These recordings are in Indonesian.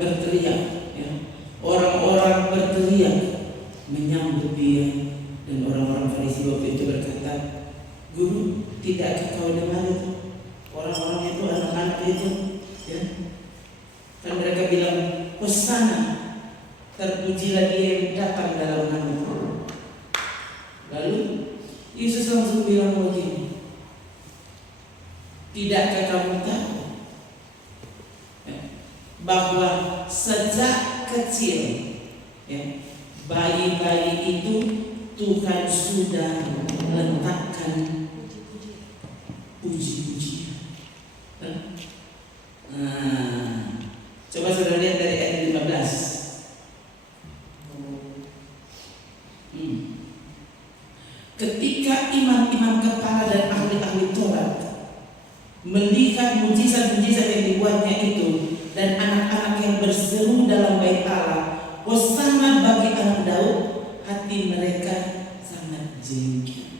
berteriak, ya. Orang-orang berteriak menyambut dia, dan orang-orang Farisi waktu itu berkata, "Guru, tidakkah kau dengar itu? Orang-orang itu, anak-anak itu, ya, kan mereka bilang, Hosana, terpujilah dia yang datang dalam namamu." Lalu Yesus langsung bilang begini, "Tidakkah kamu tahu bahwa sejak kecil, ya, bayi-bayi itu Tuhan sudah letakkan puji-pujian." Coba saudara lihat dari ayat 15. Ketika imam-imam kepala dan ahli-ahli Taurat melihat mujizat-mujizat yang dibuatnya itu, dan anak-anak yang berseru dalam bait Allah, "Hosana bagi anak Daud," hati mereka sangat jengkel.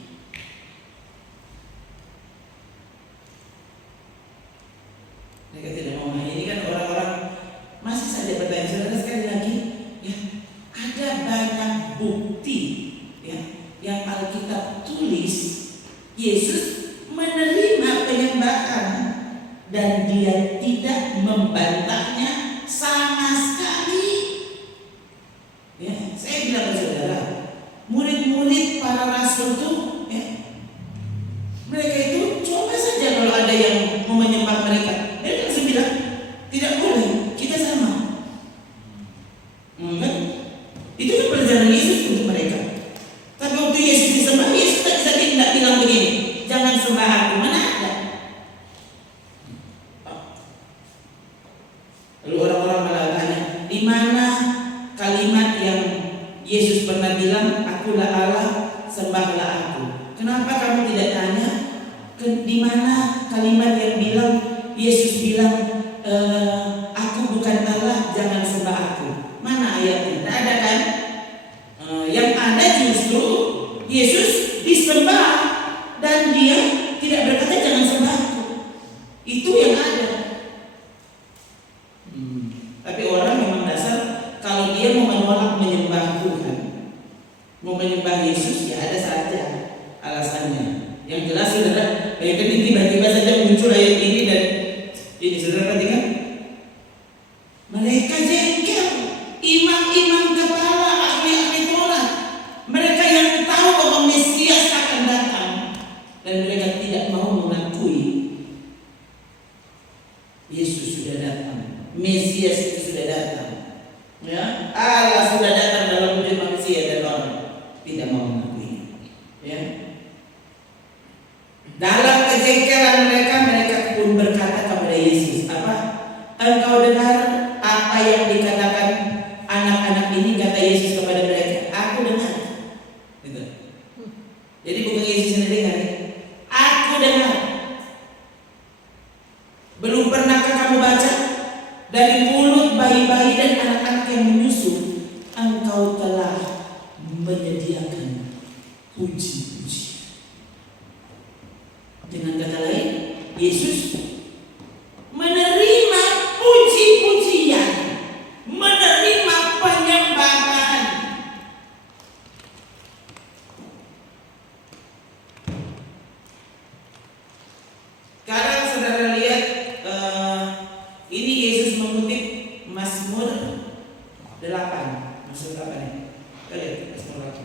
Mereka tidak mau. Ini kan orang-orang masih saja bertanya. Saudara, sekali lagi, ya, ada banyak bukti, ya, yang Alkitab tulis Yesus menerima penyembahan dan dia tidak membantahnya sama sekali. Ya, saya bilang ke saudara, murid-murid para rasul itu, ya, mereka itu coba saja kalau ada yang mau menyembah mereka, mereka langsung bilang, "Tidak boleh, kita sama." Kan? Itu kan pelajaran Yesus untuk mereka. Tapi waktu Yesus disembah, Yesus tidak bilang begini, "Jangan sembah aku." Mana ada? Lalu orang-orang malah tanya, di mana kalimat yang Yesus pernah bilang, "Akulah Allah, sembahlah aku"? Kenapa kamu tidak tanya di mana kalimat yang bilang Yesus bilang, "Aku bukan Allah, jangan sembah aku"? Mana ayatnya? Tidak ada kan? Yang ada justru Yesus disembah dan dia tidak berkata jangan sembah aku. Itu yang ada. Tapi orang memang dasar, kalau dia mau menolak menyembah Tuhan, mau menyembah Yesus, ya ada saja alasannya. Yang jelas saudara, bayangkan ini tiba-tiba saja muncul ayat ini, dan ini saudara perhatikan, mereka jengkel. Imam-imam kepala, ahli-ahli Taurat, mereka yang tahu bahwa Mesias akan datang, dan mereka tidak mau mengakui Yesus sudah datang, Mesias itu sudah datang, ya, Allah sudah datang dalam wujud manusia, dan orang tidak mau mengakui, ya. Dalam kejengkelan mereka pun berkata kepada Yesus, "Apa? Engkau dengar apa yang dikatakan anak-anak ini?" Kata Yesus kepada mereka, "Aku dengar." Gitu. Jadi bukan Yesus yang dengar, aku dengar. Belum pernahkah kamu baca? Dari mulut bayi-bayi dan anak-anak yang menyusu, Engkau telah menyediakan puji-puji. Dengan kata lain, Yesus menerima puji-pujian, menerima penyembahan. Sekarang saudara lihat, ini Yesus mengutip Mazmur 8. Mazmur 8 ini. Kita lihat Mazmur 8.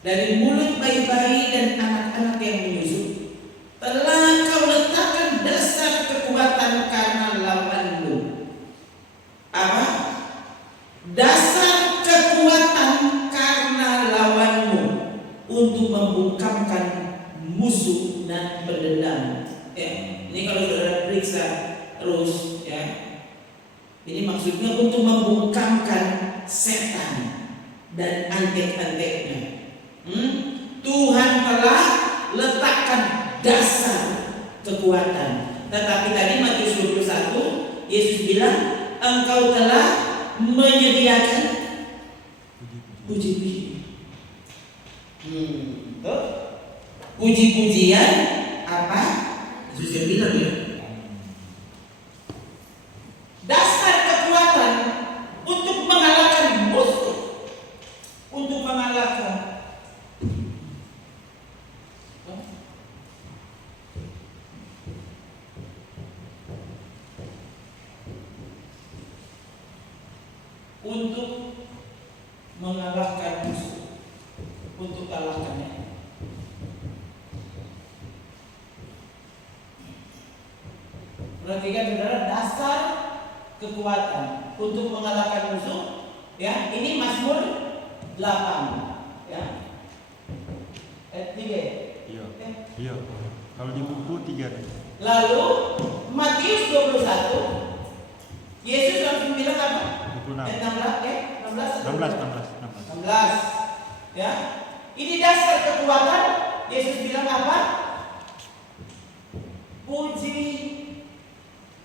Dari mulut bayi-bayi dan anak-anak yang menyusu, telah kau letakkan dasar kekuatan karena lawanmu. Apa? Dasar kekuatan karena lawanmu, untuk membungkamkan musuh dan pendendam. Ya, ini kalau saudara periksa terus, ya, ini maksudnya untuk membungkamkan setan dan antek-anteknya. Tuhan telah letakkan dasar kekuatan. Tetapi tadi Matius 21, Yesus bilang, "Engkau telah menyediakan puji-puji. Tuh. Puji-pujian apa? Yesus yang bilang ya. Dasar kekuatan untuk mengalahkan musuh, untuk mengalahkan musuh, untuk kalahkannya. Perhatikan saudara, dasar kekuatan untuk mengalahkan musuh, ya. Ini Mazmur 8, ya. Ayat 3. Iya. Kalau di buku 3. Lalu Matius 21, Yesus langsung bilang apa? 26. Ayat 16, 16. Ya. Ini dasar kekuatan. Yesus bilang apa?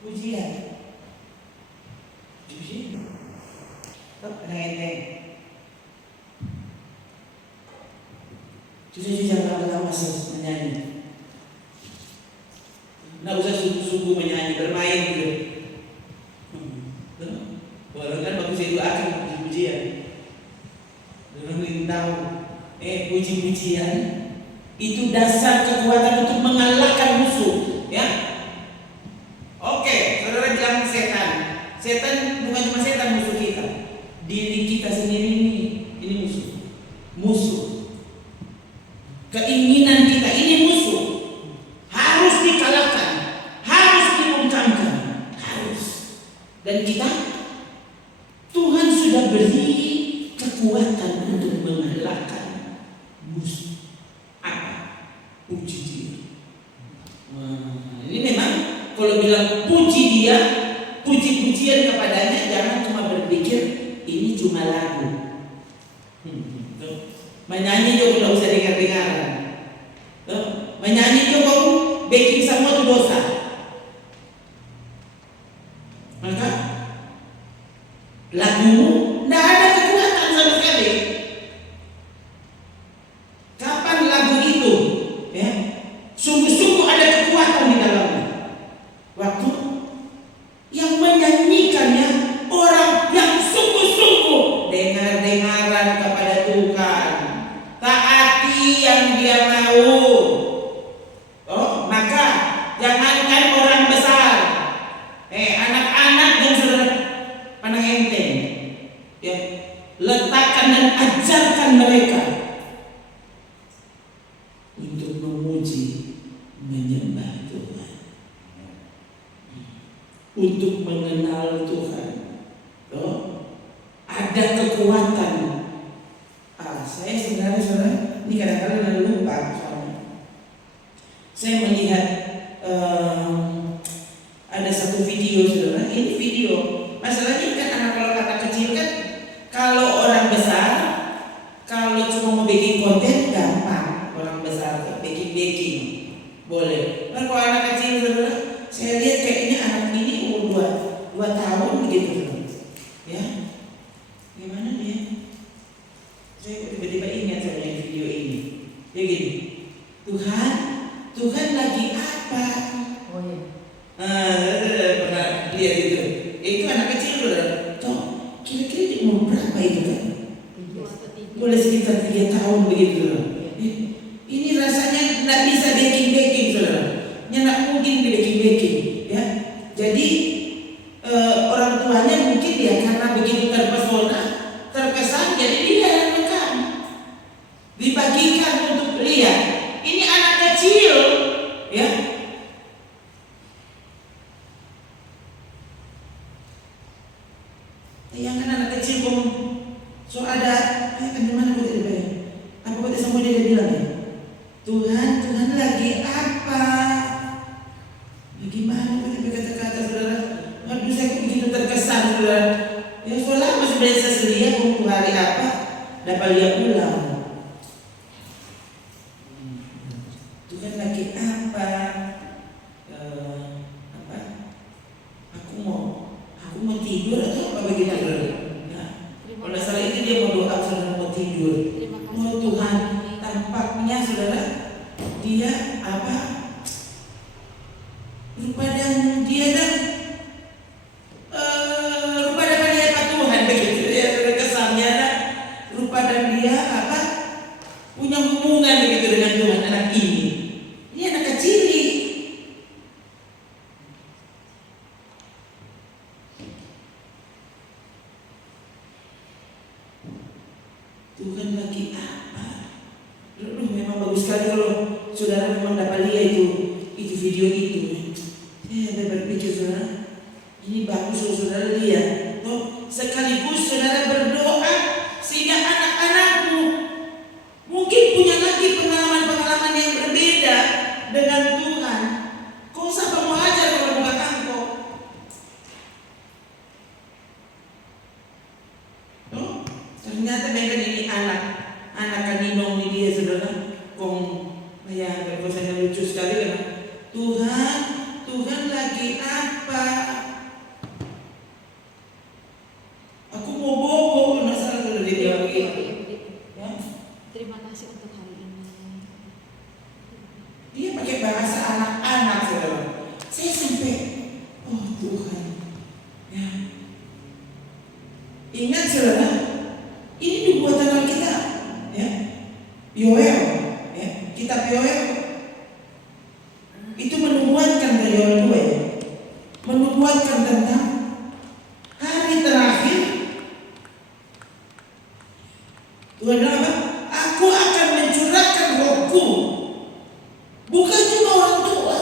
Pujian. Ada enteng. Cucu jangan lama-lama menyanyi. Nggak usah subuh-subuh menyanyi, bermain gitu. Orang kan bagus itu akan puji-pujian. Orang ingin tahu, puji-pujian itu dasar kekuatan untuk mengalahkan musuh, ya. Oke, saudara bilang setan. Setan bukan cuma setan musuh kita. Diri kita sendiri ini musuh. Keinginan kita ini musuh. Harus dikalahkan, harus dibungkamkan, harus. Dan kita, Tuhan sudah beri kekuatan untuk mengalahkan musuh. Apa? Puji Dia. Ini memang kalau bilang puji Dia, puji-pujian kepadanya, jangan cuma berpikir ini cuma lagu. Menyanyi juga tidak usah dengar-dengaran. Menyanyi juga baking semua itu dosa. Maka lagumu tidak ada kekuatan sama sekali. Kapan lagu itu, ya, sungguh-sungguh ada kekuatan di dalamnya? Waktu yang menyanyikannya orang yang sungguh-sungguh dengar-dengaran kepada Tuhan, taati yang Dia mau. Maka jangankan orang besar, anak-anak yang saudara pandang enteng, ya, letakkan dan ajarkan mereka untuk memuji, menyembah Tuhan, untuk mengenal Tuhan. Ada kekuatan. Saya sebenarnya saudara, ini kadang-kadang lupa soalnya. Saya melihat ada satu video saudara. Ini video. Masalahnya kan kalau kata kecil kan, kalau orang besar, kalau cuma mau bikin konten gampang. Orang besar baking boleh. Nah, kalau anak kecil saudara, saya lihat kayaknya anak ini umur 2 tahun begitu, ya. Gimana dia? Saya tiba-tiba ingat saya video ini. Dia gini, Tuhan lagi apa? Oh iya. Pernah lihat itu? Itu anak kecil saudara. Kira-kira di umur berapa itu kan? Boleh sekitar 3 tahun begitu saudara. Ini rasanya tidak bisa baking saudara. Tidak mungkin baking, ya. Jadi orang tuanya mungkin dia karena begitu terpesona, terkesan, jadi dia yang rekam, dibagikan untuk lihat. Ini anak kecil, ya. Yang kan anak kecil pun so ada, kan gimana buat dia? Apa buat sama dia bilang ya? Tuhan lagi apa? Bagaimana buat kata-kata saudara? Aduh, saya begitu terkesan saudara. Ya soalnya masih biasa selia untuk hari apa? Dapat lihat pulang. Tuhan lagi apa? Aku mau tidur atau apa begitu? Nah, kalau salah itu dia mau doa saudara mau tidur. Terima kasih. Oh Tuhan, tampaknya saudara, dia rupa dan dia dan rupa dan dia Pak Tuhan begitu ya, saudara, kesannya rupa dan dia punya hubungan begitu dengan Tuhan. Anak ini anak kecil. Tuhan lagi apa? Memang bagus sekali kalau saudara memang dapat lihat itu video itu. Saya berpikir saudara, ini bagus kalau saudara lihat. Sekaligus saudara berdoa sehingga anak-anakmu mungkin punya lagi pengalaman-pengalaman yang berbeda dengan Tuhan. Kau siapa mau ajar kalau bukan engkau? Ternyata mereka ini anak kaninong ni dia saudara. Kong bayangkan, kalau saya lucu sekali kan. Tuhan lagi apa? Aku mau bobo, masalah kalau dia bilang begitu. Ya. Terima kasih untuk hari ini. Dia pakai bahasa anak-anak saudara. Saya sampai, oh Tuhan. Ya. Ingat saudara, ini dibuat tanggal kita, ya. Yoel, ya. Kitab Yoel itu menubuatkan dari Yoel 2, ya. Menubuatkan tentang hari terakhir. Tuhan bilang apa? Aku akan mencurahkan rohku, bukan cuma orang tua.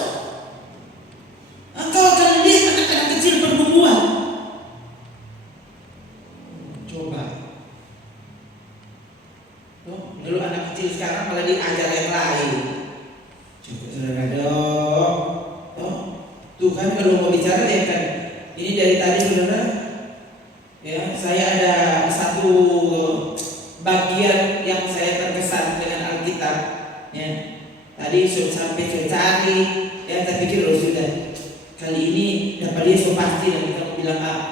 Engkau akan lihat anak-anak kecil bernubuat. Coba. Lalu anak kecil sekarang malah diajar yang lain. Coba saudara dong. Tuhan kalau mau bicara ya kan. Ini dari tadi saudara. Ya, saya ada satu bagian yang saya terkesan dengan Alkitab. Ya, tadi sampai saya cari. Ya, saya pikir sudah kali ini dapat dia so pasti dan kita mau bilang apa.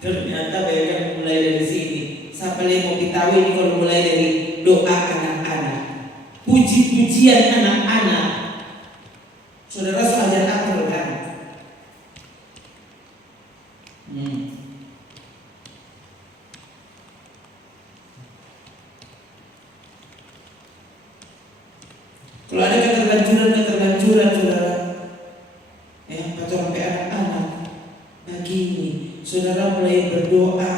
Ternyata bayangkan mulai dari sini. Siapa yang mau kita tahu ini kalau mulai dari doa anak-anak, puji-pujian anak-anak. Saudara soal apa saudara? Kalau ada keterlanjuran saudara, ya pacar sampai anak-anak, begini, saudara mulai berdoa,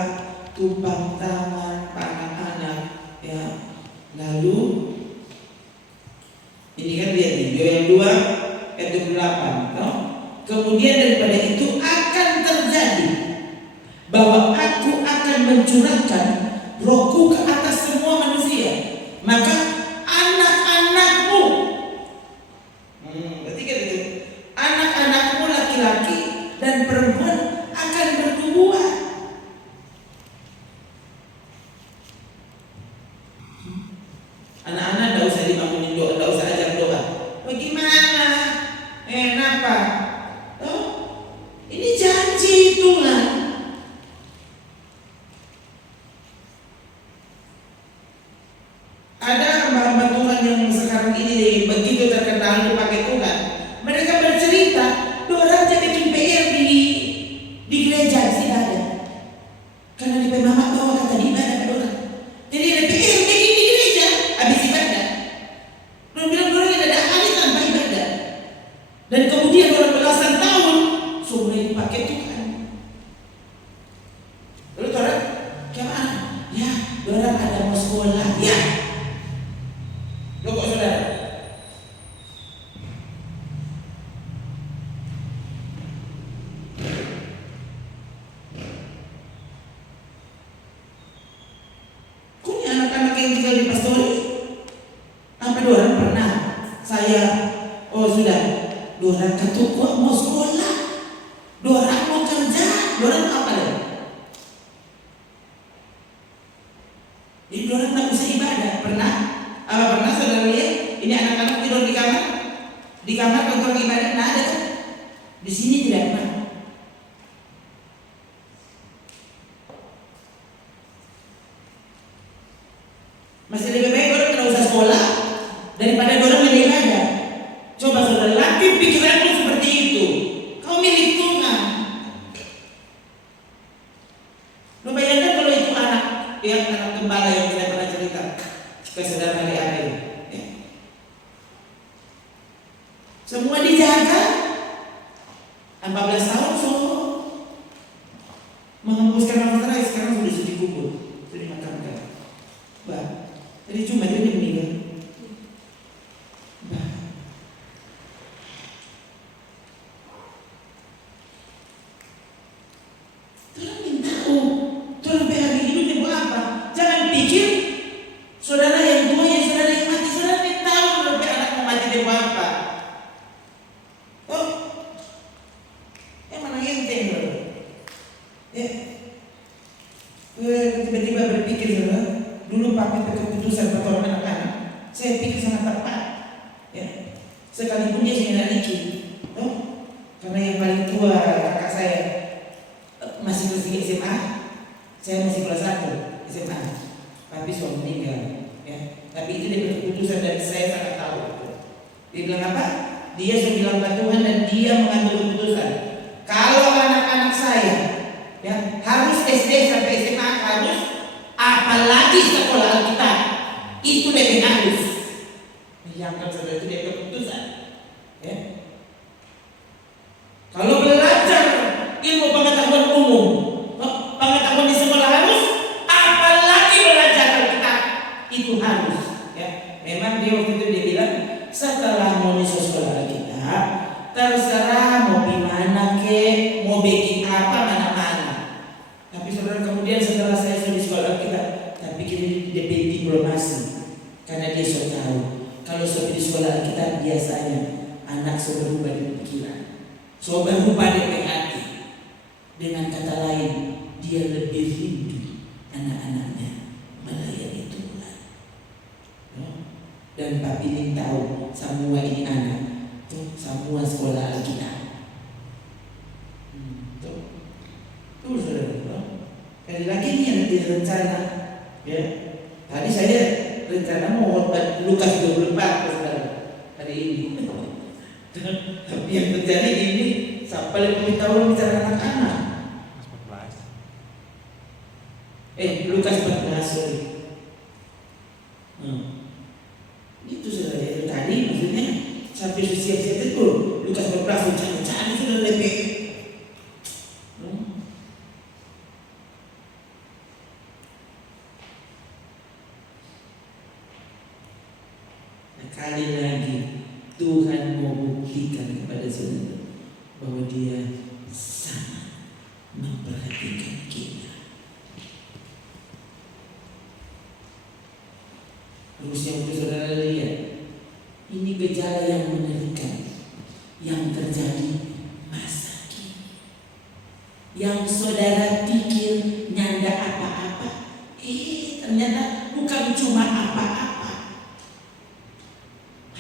tumpang tangan anak-anak, ya. Lalu ini kan lihat nih, Yoel 2 ayat 28, no? Kemudian daripada itu akan terjadi bahwa aku akan mencurahkan rohku ke atas semua manusia, maka anak-anakmu, berarti kan itu, anak-anakmu laki-laki dan perempuan akan bernubuat. Anak-anak tidak usah dibangunin doa, tidak usah ajar doa. Bagaimana? Kenapa? Ini janji Tuhan. Ada hamba-hamba Tuhan yang sekarang ini begitu terkenal dipakai Tuhan. Mereka bercerita, orang jadi bikin PR di gereja sih ada. Karena di pemaham bahwa kata di ibadah orang. Jadi ada PR bikin di gereja habis ibadah. Orang bilang orang yang ada hari tanpa ibadah. Dan kemudian orang belasan tahun semua dipakai Tuhan. Lalu orang gimana? Ya, orang ada mau sekolah, ya. Loh kok saudara? Kok ini anak-anak yang tinggal di pastori? Apa orang pernah? Saya, sudah. Orang ketukuk mau sekolah, orang mau kerja, orang apa lagi? Jadi orang tak bisa ibadah. Pernah? Apa pernah saudara lihat? Ini anak-anak tidur di kamar untuk ibadah. Nah ada kan? Di sini tidak pernah. Masih lebih baik orang tidak usah sekolah daripada orang beribadah. Coba saudara latih pikiranmu seperti itu. Kau milik Tuhan. Lu bayangkan kalau itu anak gembala yang saya pernah cerita ke saudara hari April. Ya. Semua dijaga. 14 tahun semua menghembuskan nafas terakhir, sekarang sudah dikubur, sudah dimakamkan. Bah, tadi cuma dia meninggal. Bah, tolong minta tolong hari hidupnya buat apa? Jangan pikir saudara yang tua ya saudara yang mati, saudara minta kalau anak mau mati dia buat apa? Oh, mana enteng loh. Tiba-tiba berpikir saudara, dulu pakai keputusan pertolongan anak-anak, saya pikir sangat tepat. Ya, sekalipun dia tidak licin, karena yang paling tua kakak saya masih SMA, saya masih kelas 1 SMA, tapi sudah meninggal. Ya, tapi itu dia keputusan dan saya sangat tahu. Dia bilang apa? Dia sudah bilang pada Tuhan dan dia mengambil keputusan. Kalau anak-anak saya ya harus SD sampai SMA harus, apalagi sekolah Alkitab, itu lebih harus. Yang saudara itu dia keputusan. Ya. Kalau belajar ilmu pengetahuan umum, pengetahuan di sekolah harus, apalagi belajar Alkitab itu harus. Ya. Memang dia waktu itu dia bilang setelah mau di sekolah Alkitab, terserah mau gimana ke, mau bikin apa mana-mana. Tapi saudara kemudian setelah saya sudah di sekolah kita, tapi kita DP diplomasi, karena dia sudah tahu kalau sudah di sekolah kita biasanya anak sudah berubah di pikiran, sudah berubah di hati. Dengan kata lain, dia lebih rindu anak-anaknya melayani Tuhan. Dan Pak Piling tahu semua ini anak semua sekolah Alkitab. Tuh saudara, kali lagi ini yang direncana. Ya, tadi saya rencana mau Lukas 24 saudara hari ini. Tapi yang terjadi ini sampai pemberitahuan bicara anak-anak. Lukas 14 sorry. Itu saudara itu tadi maksudnya sampai siap-siap itu Lukas 14 cari sudah lebih. Kali lagi Tuhan mau buktikan kepada saudara bahwa Dia sangat memperhatikan kita. Terus yang saudara lihat, ini gejala yang mengerikan yang terjadi masa kini. Yang saudara pikir nyanda apa-apa, ternyata bukan cuma apa-apa.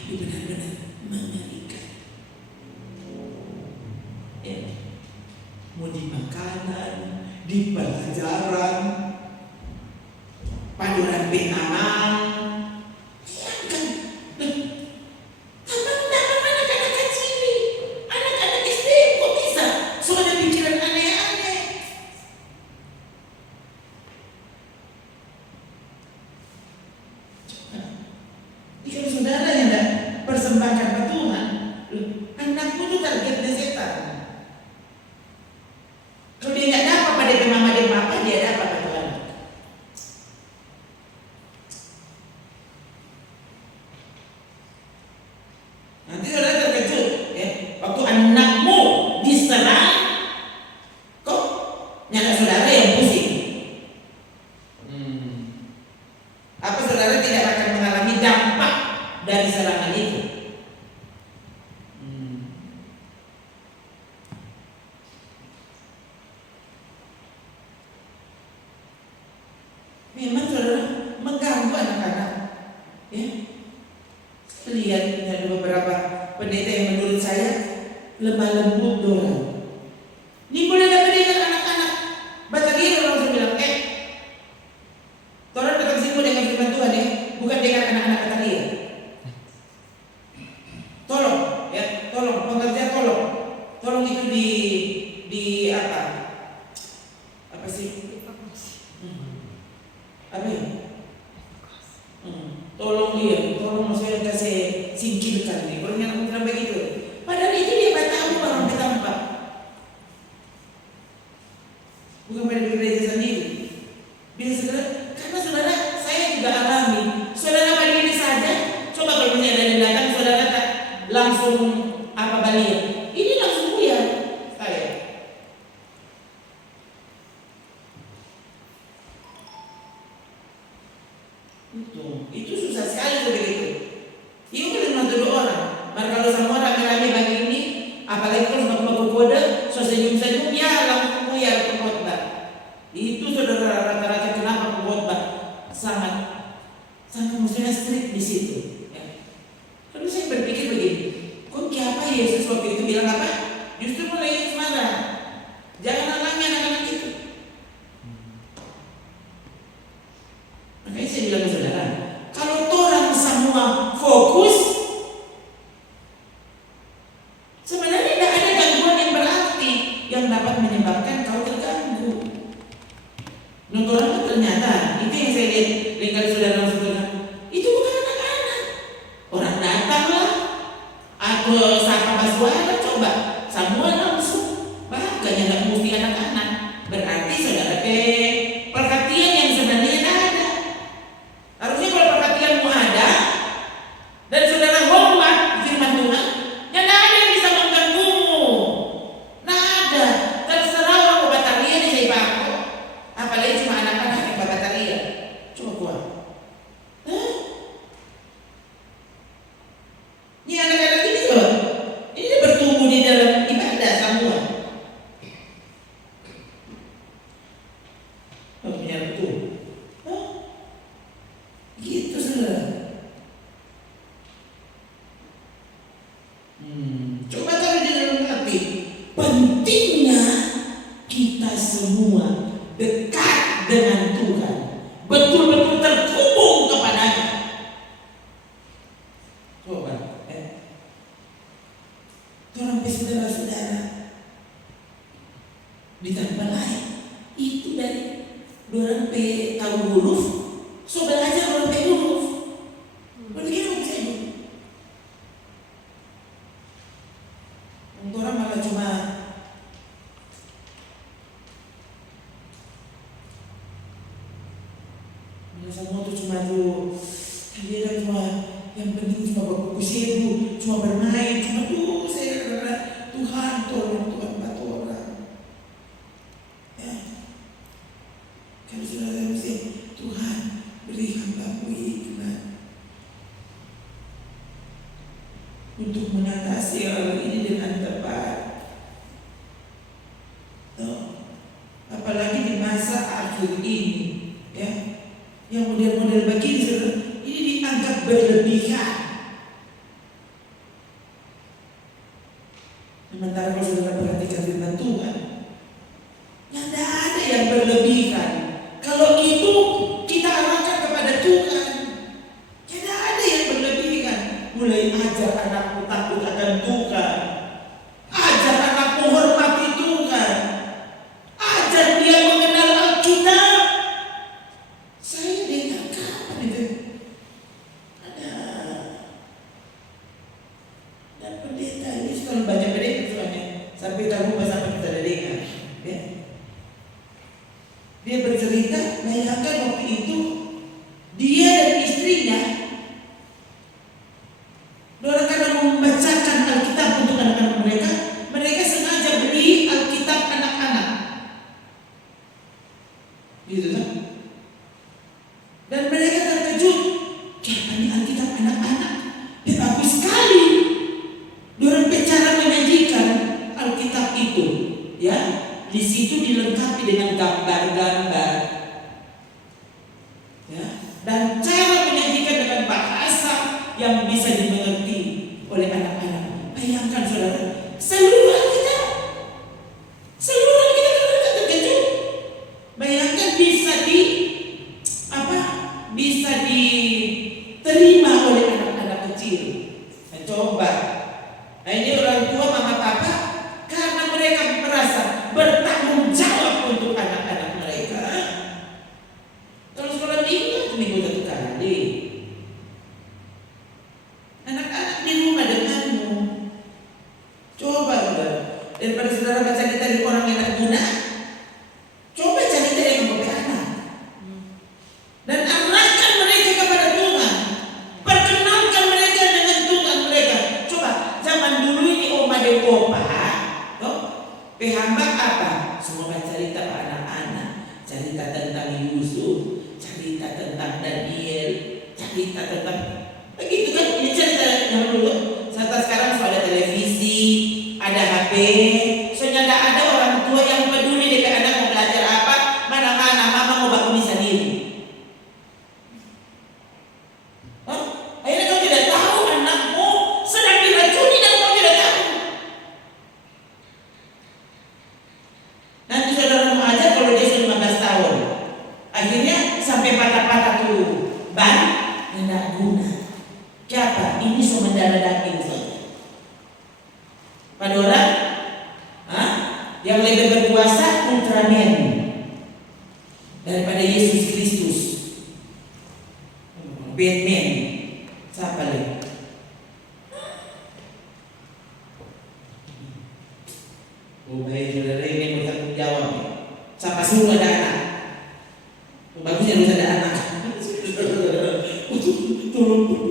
Benar-benar mengerikan. Mau di makanan, di pelajaran, paduran pengaman, anak-anak kecil, anak-anak SD kok bisa soalnya pikiran aneh-aneh. Jika saudara yang persembahkan ke Tuhan, anakmu itu targetnya setan. Kalau dia tidak dapat pada mama dan papa, dia dapat pada Tuhan. Nanti saudara terkejut, ya, waktu anakmu diserang, kok nyata saudara yang pusing. Apa saudara tidak akan mengalami dampak dari serangan itu? Memang saudara mengganggu anak-anak. Ya, lihat ada beberapa pendeta yang menurut saya lemah lembut dorang. Ini boleh dapat dengan anak-anak. Baca gini orang bilang, orang datang sini dengan firman Tuhan ya. dengan anak-anak Batalia. Tolong, ya, tolong pengertian tolong itu di apa? Apa sih? Apa ya? Tolong maksudnya kasih singkirkan nih. Kalau yang bilang begitu, padahal itu dia tahu orang bertambah, bukan pada gereja sendiri. Bila saudara, karena saudara saya juga alami. Saudara berdiri saja, coba kalau misalnya ada yang datang, saudara kata langsung apa balik? Ini langsung buyar saya. Itu susah sekali begitu. Itu boleh nonton orang. Maka kalau sama orang rame bagi ini, apalagi kalau sama baku kode, so senyum-senyum ya langsung buyar pengkhotbah. Itu saudara rata-rata kenapa pengkhotbah sangat maksudnya strict di situ. Ya. Lalu saya berpikir begini, kok siapa Yesus waktu itu bilang apa? Justru mulai semangat. Jangan halangi anak-anak itu. Makanya saya bilang ke saudara, kalau orang semua fokus, sebenarnya tidak ada gangguan yang berarti yang dapat menyebabkan kau terganggu. Menurut orang itu ternyata itu yang saya lihat dengan saudara-saudara, itu bukan anak-anak. Orang datanglah atau sapa basuara, coba semua langsung, bahkan tidak mesti anak-anak. Berarti saudara perhatian yang sebenarnya tidak ada. Harusnya kalau perhatianmu ada dan saudara hormat firman Tuhan, ya tidak ada yang bisa mengganggumu. Tidak ada. Terserah orang Batalia di saya Bako, apalagi cuma anak-anak yang Batalia. Coba kuat. Ini anak-anak ini loh, ini bertumbuh di dalam ibadah semua. Punya betul. Gitu saudara. Coba kalau di dalam hati, pentingnya kita semua dekat dengan Tuhan, betul-betul terhubung kepadanya. Coba, orang saudara-saudara di tempat lain itu dari orang tahu huruf, so belajar orang huruf. Bagaimana bisa itu? Orang malah cuma semua itu cuma tuh, dia cuma yang penting cuma berkuku seru, cuma bermain, cuma tuh saya kata Tuhan tolong, Tuhan bantu orang. Ya, kalau sudah saya mesti Tuhan beri hamba-Mu hikmat untuk mengatasi hal ini dengan tepat. Apalagi di masa akhir ini, ya, yang model-model begini ini dianggap berlebihan. Sementara kalau saudara perhatikan firman Tuhan, yang tidak ada yang berlebihan. Kalau itu kita arahkan kepada Tuhan, tidak ada yang berlebihan. Mulai ajar anakmu takut akan Tuhan, ajar anakmu hormati Tuhan, ajar dia mengenal Alkitab. Saya dengar kapan itu ada dan pendeta ini selalu baca pendeta soalnya sampai tahu bahasa apa kita dengar, ya. Dia bercerita, bayangkan waktu itu dia dan istrinya, orang karena membacakan Alkitab untuk anak-anak mereka, mereka sengaja beli Alkitab anak-anak, gitu kan? Dan mereka terkejut, siapa ini Alkitab anak-anak? Dan bagus sekali. Orang cara menyajikan Alkitab itu, ya, di situ dilengkapi dengan gambar-gambar, ya, dan cara menyajikan dengan bahasa yang bisa dimengerti oleh anak-anak. Bayangkan saudara, seluruh Alkitab terkejut. Bayangkan bisa seminggu 1 kali. Anak-anak di rumah denganmu. Coba saudara, daripada saudara baca kita di orang yang tak guna, coba cari kita yang membawa anak dan arahkan mereka kepada Tuhan. Perkenalkan mereka dengan Tuhan mereka. Coba zaman dulu ini Oma Depopa, pehambak apa? Semua cerita ke anak-anak, cerita tentang Yusuf, cerita tentang Daniel, cerita tentang begitu kan? Ini cerita yang dulu. Sekarang sudah ada televisi, ada HP, soalnya tidak ada orang tua yang peduli dengan anak mau belajar apa, mana-mana mama mau bangun sendiri. Akhirnya kau tidak tahu anakmu sedang diracuni dan kau tidak tahu. Nanti saudara mau ajar kalau dia sudah 15 tahun, akhirnya sampai patah-patah tuh ban tidak guna. Siapa? Ini semua mendarah daging saja. Pada orang yang lebih berkuasa Ultraman daripada Yesus Kristus, Batman, siapa lagi? Oh baik saudara, ini bertanggung jawab. Siapa suruh ada anak? Bagusnya harus ada anak. Tolong.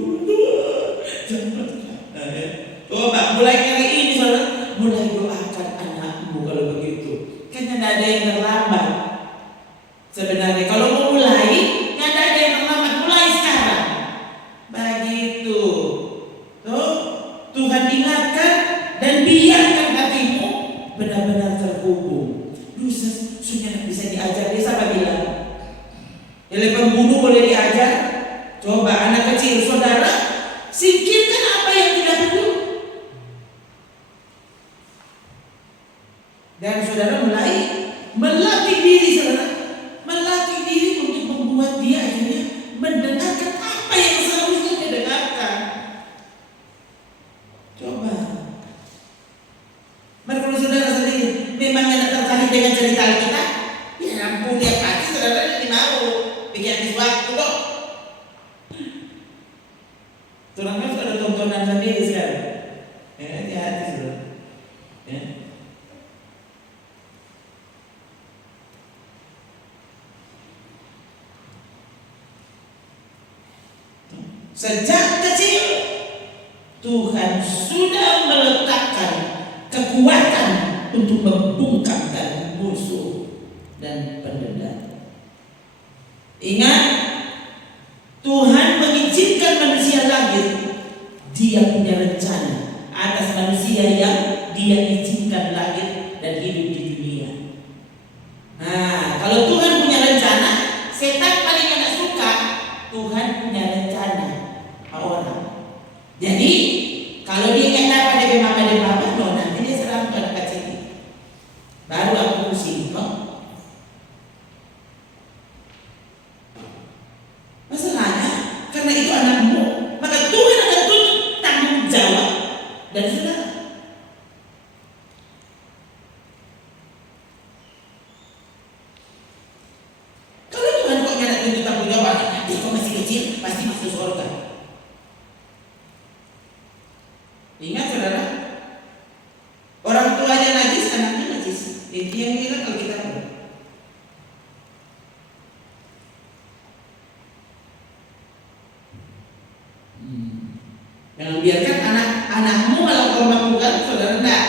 Coba mulai kali ini saudara, mulai doakan anakmu kalau begitu. Kan tidak ada yang terlambat. Sebenarnya kalau mau mulai, tidak ada yang terlambat. Mulai sekarang. Begitu. Tuhan ingatkan dan biarkan hatimu benar-benar terhubung. Dosa sudah bisa diajar. Dia sama bilang, oleh pembunuh boleh diajar. Coba anak kecil saudara, singkirkan apa yang tidak perlu. Dan saudara mulai melatih diri saudara, melatih diri untuk membuat dia akhirnya mendengarkan apa yang seharusnya dia dengarkan. Coba. Maka kalau saudara sendiri memangnya tidak tertarik dengan cerita Alkitab, ya ampun ya pasti saudara ini mau bikin habis waktu kok. Saudara kan sudah ada tontonan sendiri sekarang. Ya, hati-hati saudara. Ya. Sejak kecil Tuhan sudah meletakkan kekuatan untuk membungkamkan musuh dan pendendam. Ingat, Tuhan mengizinkan manusia lahir. Dia punya rencana atas manusia yang Dia izinkan lahir dan hidup di dunia. Nah, kalau Tuhan punya rencana, setan paling tidak suka. Tuhan punya rencana orang. Jadi kalau dia nggak dapat dari mama dan papa, no, nanti dia serang ke anak kecil. Baru aku pusing, kok. Masalahnya karena itu anakmu, maka Tuhan akan tuntut tanggung jawab dan saudara. Kalau Tuhan kok nggak tuntut tanggung jawab, dia kok masih kecil pasti masuk surga. Ingat saudara, orang tuanya najis, anaknya najis. Itu yang bilang Alkitab. Jangan biarkan anak-anakmu melakukan melakukan saudara enggak.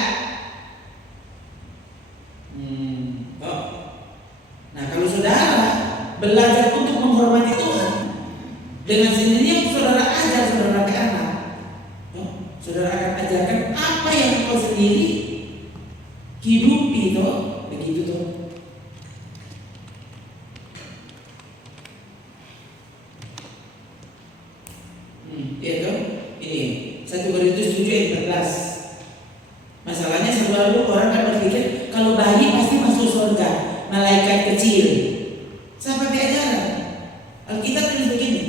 Nah kalau saudara belajar untuk menghormati Tuhan, dengan sendirinya saudara ajar saudara ke anak. Saudara akan ajarkan apa yang kau sendiri hidupi, toh begitu toh. Ya toh, ini 1 Korintus 7 ayat 14. Masalahnya selalu orang kan berpikir kalau bayi pasti masuk surga, malaikat kecil. Sampai diajaran Alkitab tulis begini.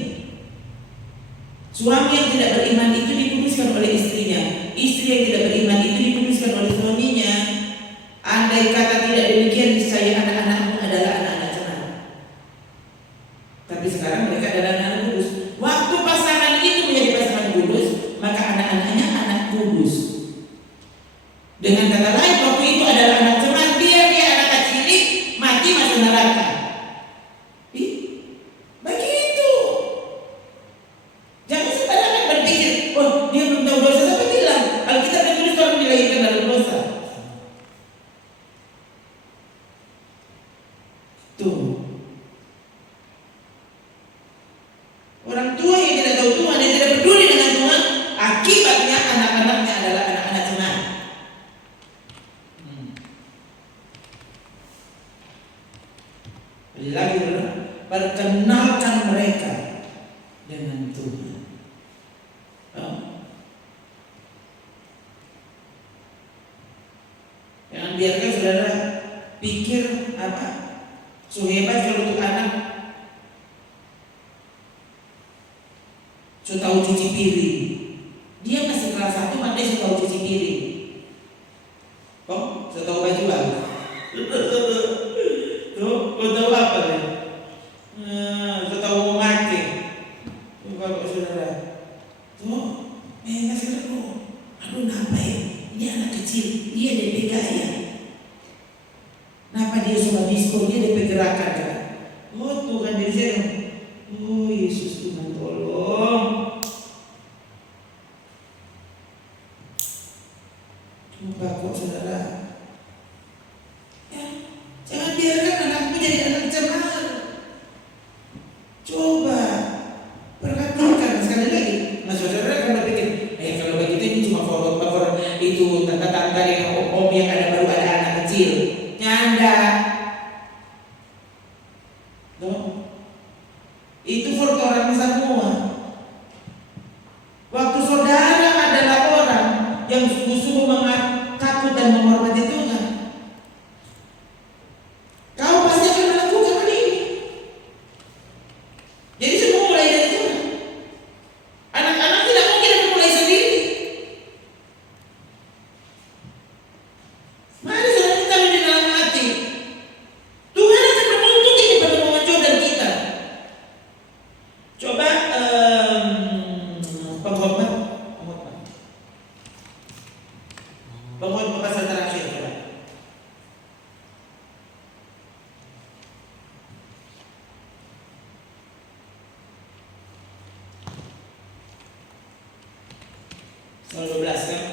Suami yang tidak beriman itu dikuduskan oleh istrinya. Istri yang tidak beriman itu dikuduskan oleh suaminya. Andai kata tidak demikian, niscaya anak-anakmu adalah anak-anak cemerlang. Tapi sekarang mereka adalah Orang tua yang tidak tahu Tuhan, yang tidak peduli dengan Tuhan, akibatnya anak-anaknya adalah anak-anak senang. Lagi perkenalkan mereka dengan Tuhan. Jangan biarkan saudara pikir apa so hebat kalau untuk anak so tahu cuci piring. Dia masih kelas 1 makanya so tahu cuci piring. So tahu baju baru. Kau tahu apa ya? Kau tahu mau mati. Bapak saudara. Kasih tahu. Aduh, kenapa ya? Ini anak kecil, dia DP gaya. Kenapa dia suka diskon? Dia DP gerakan kan? Oh Tuhan dari sana. Oh Yesus Tuhan tolong. Bapak saudara. Jangan biarkan anakmu jadi anak cemal. Coba perhatikan sekali lagi. Nah saudara kan berpikir, kalau begitu ini cuma favor itu tante-tante yang om yang baru ada anak kecil. Nyanda. Itu for orang semua. Waktu saudara adalah orang yang sungguh-sungguh takut dan menghormati Tuhan, kau pasti akan melakukan hal ini. Jadi semua mulai dari Tuhan. Anak-anak tidak mungkin akan mulai sendiri. Mari saudara kita di dalam hati. Tuhan akan menuntut ini pada pengajaran kita. Coba pengkhotbah pasal terakhir coba. Pasal 12 kan?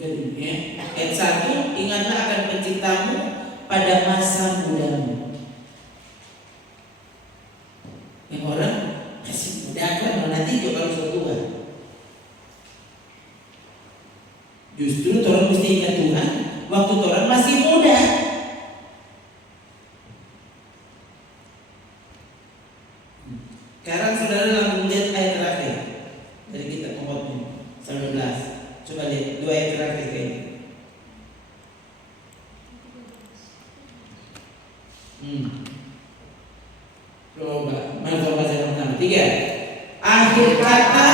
Jadi, ayat 1, ingatlah akan penciptamu pada masa mudamu. Yang orang masih muda kan, nanti juga kalau suatu tua. Justru orang mesti ingat Tuhan waktu orang masih muda. Sekarang saudara langsung lihat ayat terakhir dari kitab Pengkhotbah 19. Coba lihat 2 ayat terakhir ini. Coba masuk bahasa yang pertama 3. Akhir kata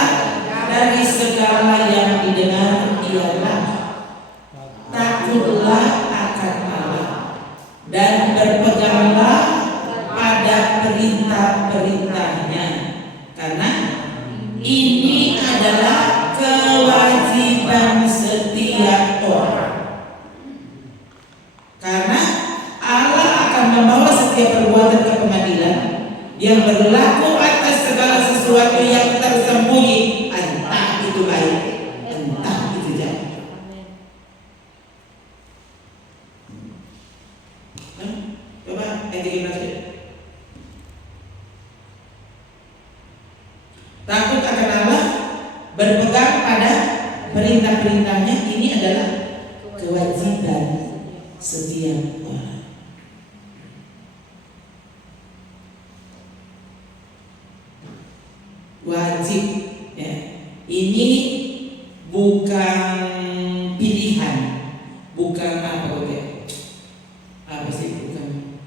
dari segala yang didengar ialah takutlah akan Allah dan berpeganglah pada perintah-perintahnya, karena ini adalah kewajiban setiap orang. Karena Allah akan membawa setiap perbuatan ke pengadilan yang berlaku atas segala sesuatu yang tersembunyi, entah itu baik, entah itu jahat. Coba ayat 13. Takut akan Allah, berpegang pada perintah-perintahnya, ini adalah kewajiban setiap orang. Wajib, ya. Ini bukan pilihan, bukan apa sih, bukan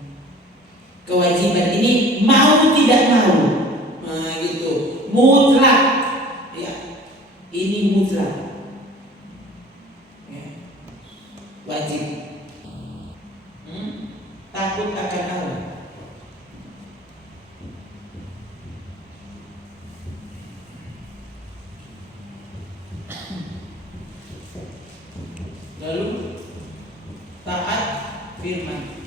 kewajiban. Ini mau tidak mau, gitu, mutlak, ya. Ini mutlak, ya. Wajib. Takut akan Allah. Lalu taat firman.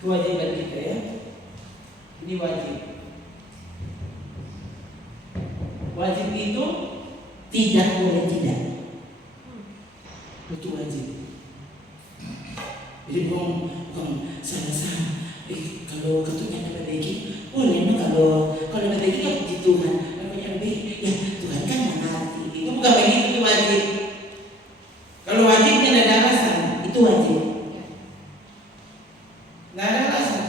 kewajiban kita ya. Ini wajib. Wajib itu tidak boleh tidak. Itu wajib. Jadi bukan salah-salah. Kalau ketuanya ada baiki, boleh no kalau ada baiki ya puji Tuhan. Kalau ada baiki, ya Tuhan kan mengerti. Itu bukan begitu, itu wajib. Kalau wajibnya ada alasan, itu wajib. Nggak ada alasan.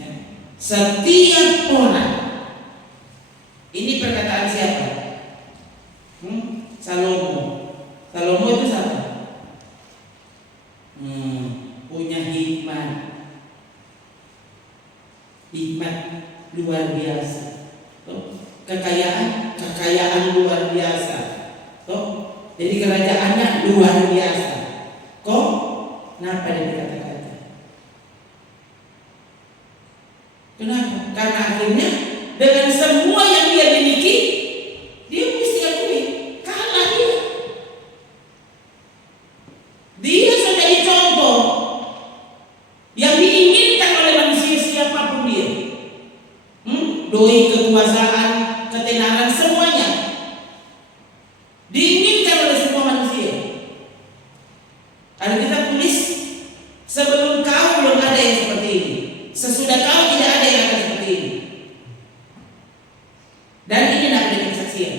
Ya. Setiap orang, ini perkataan siapa? Salomo. Salomo itu siapa? Punya hikmat luar biasa. Kekayaan luar biasa. Jadi kerajaannya luar biasa. Kok? Kenapa dia berkata-kata? Kenapa? Karena akhirnya dengan semua yang dia miliki, dia mesti akui kalah dia. Dia sudah jadi contoh yang diinginkan oleh manusia siapapun dia. Doi, kekuasaan, ketenaran, semuanya diinginkan oleh semua manusia. Ada kita tulis, sebelum kau belum ada yang seperti ini, sesudah kau tidak ada yang akan seperti ini. Dan ini tidak ada kesaksian.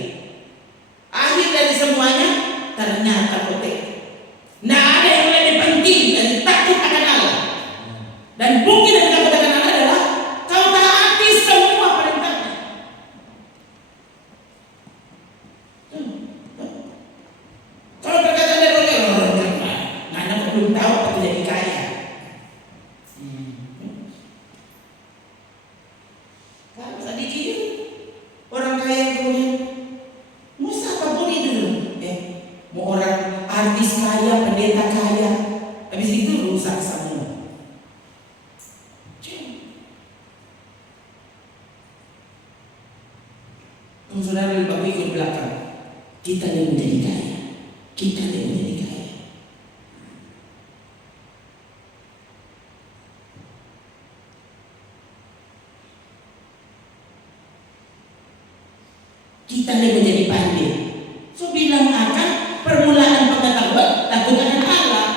Akhir dari semuanya ternyata kotek. Nah, ada yang lebih penting dari takut akan Allah. Dan bukti dari takut akan Allah adalah kau taati semua perintahnya. Kalau perkataan dari orang anak belum tahu apa jadi kaya. Kalau sedikit orang kaya yang kemudian Musa apapun itu, mau orang artis kaya, pendeta kaya, habis itu rusak semua. Kalau saudara lebih ikut belakang, kita yang menjadi kaya, kita yang menjadi kaya. Kita yang menjadi pandai. So bilang akan permulaan pengetahuan takut akan Allah.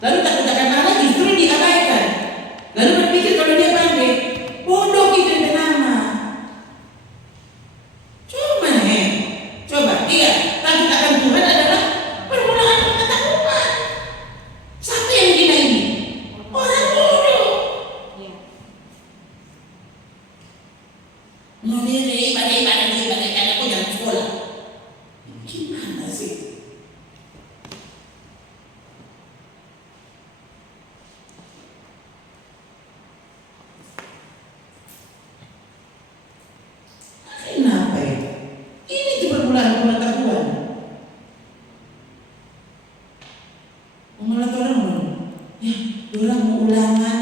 Lalu takut akan Allah justru diabaikan. Lalu berpikir kalau dia pandai, bodoh itu nama. Coba, iya, takut akan Tuhan adalah permulaan pengetahuan. Siapa yang gila ini? Orang bodoh. Ibadah aku jangan sekolah. Gimana sih? Kenapa itu? Ini cuma permulaan pengetahuan. Mengelola orang, ya, orang mau ulangan.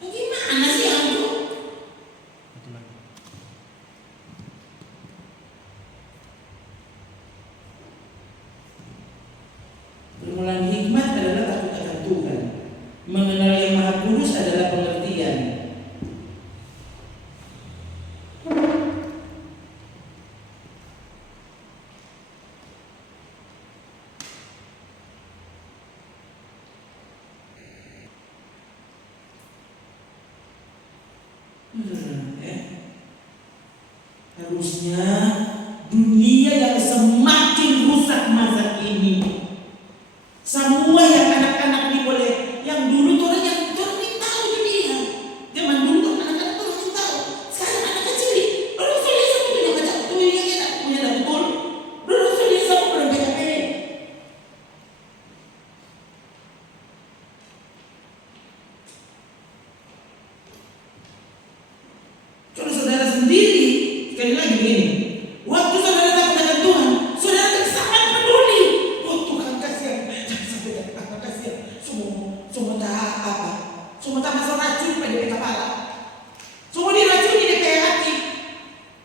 Gimana sih aku? Permulaan hikmat adalah takut akan Tuhan. Mengenal yang Maha Kudus adalah pengertian. Harusnya dunia yang semakin rusak masa ini, semua yang anak-anak ini boleh, yang dulu tuh orang yang tahu dunia, zaman dulu tuh anak-anak tuh orang tahu, sekarang anak kecil, dulu sudah semua punya baca, tuh yang kita punya betul, dulu sudah semua belum PKP. Kalau saudara sendiri, sekali lagi begini, waktu saudara takut akan Tuhan, saudara akan sangat peduli. Oh Tuhan kasihan, jangan sampai anak kasihan. Semua tak apa, semua tak masuk racun pada di kepala, semua diracuni di kayak hati.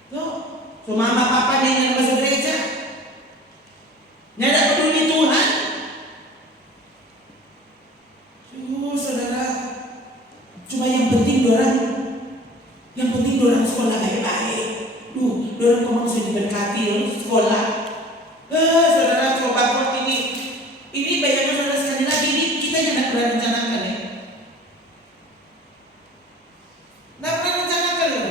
So mama papa yang masuk gereja, nyada peduli Tuhan. saudara, cuma yang penting dorang sekolah baik-baik. Dorang memang sudah diberkati sekolah. Saudara coba kok ini bayangkan saudara sekali lagi ini kita yang tidak pernah rencanakan ya. Tidak pernah rencanakan ya.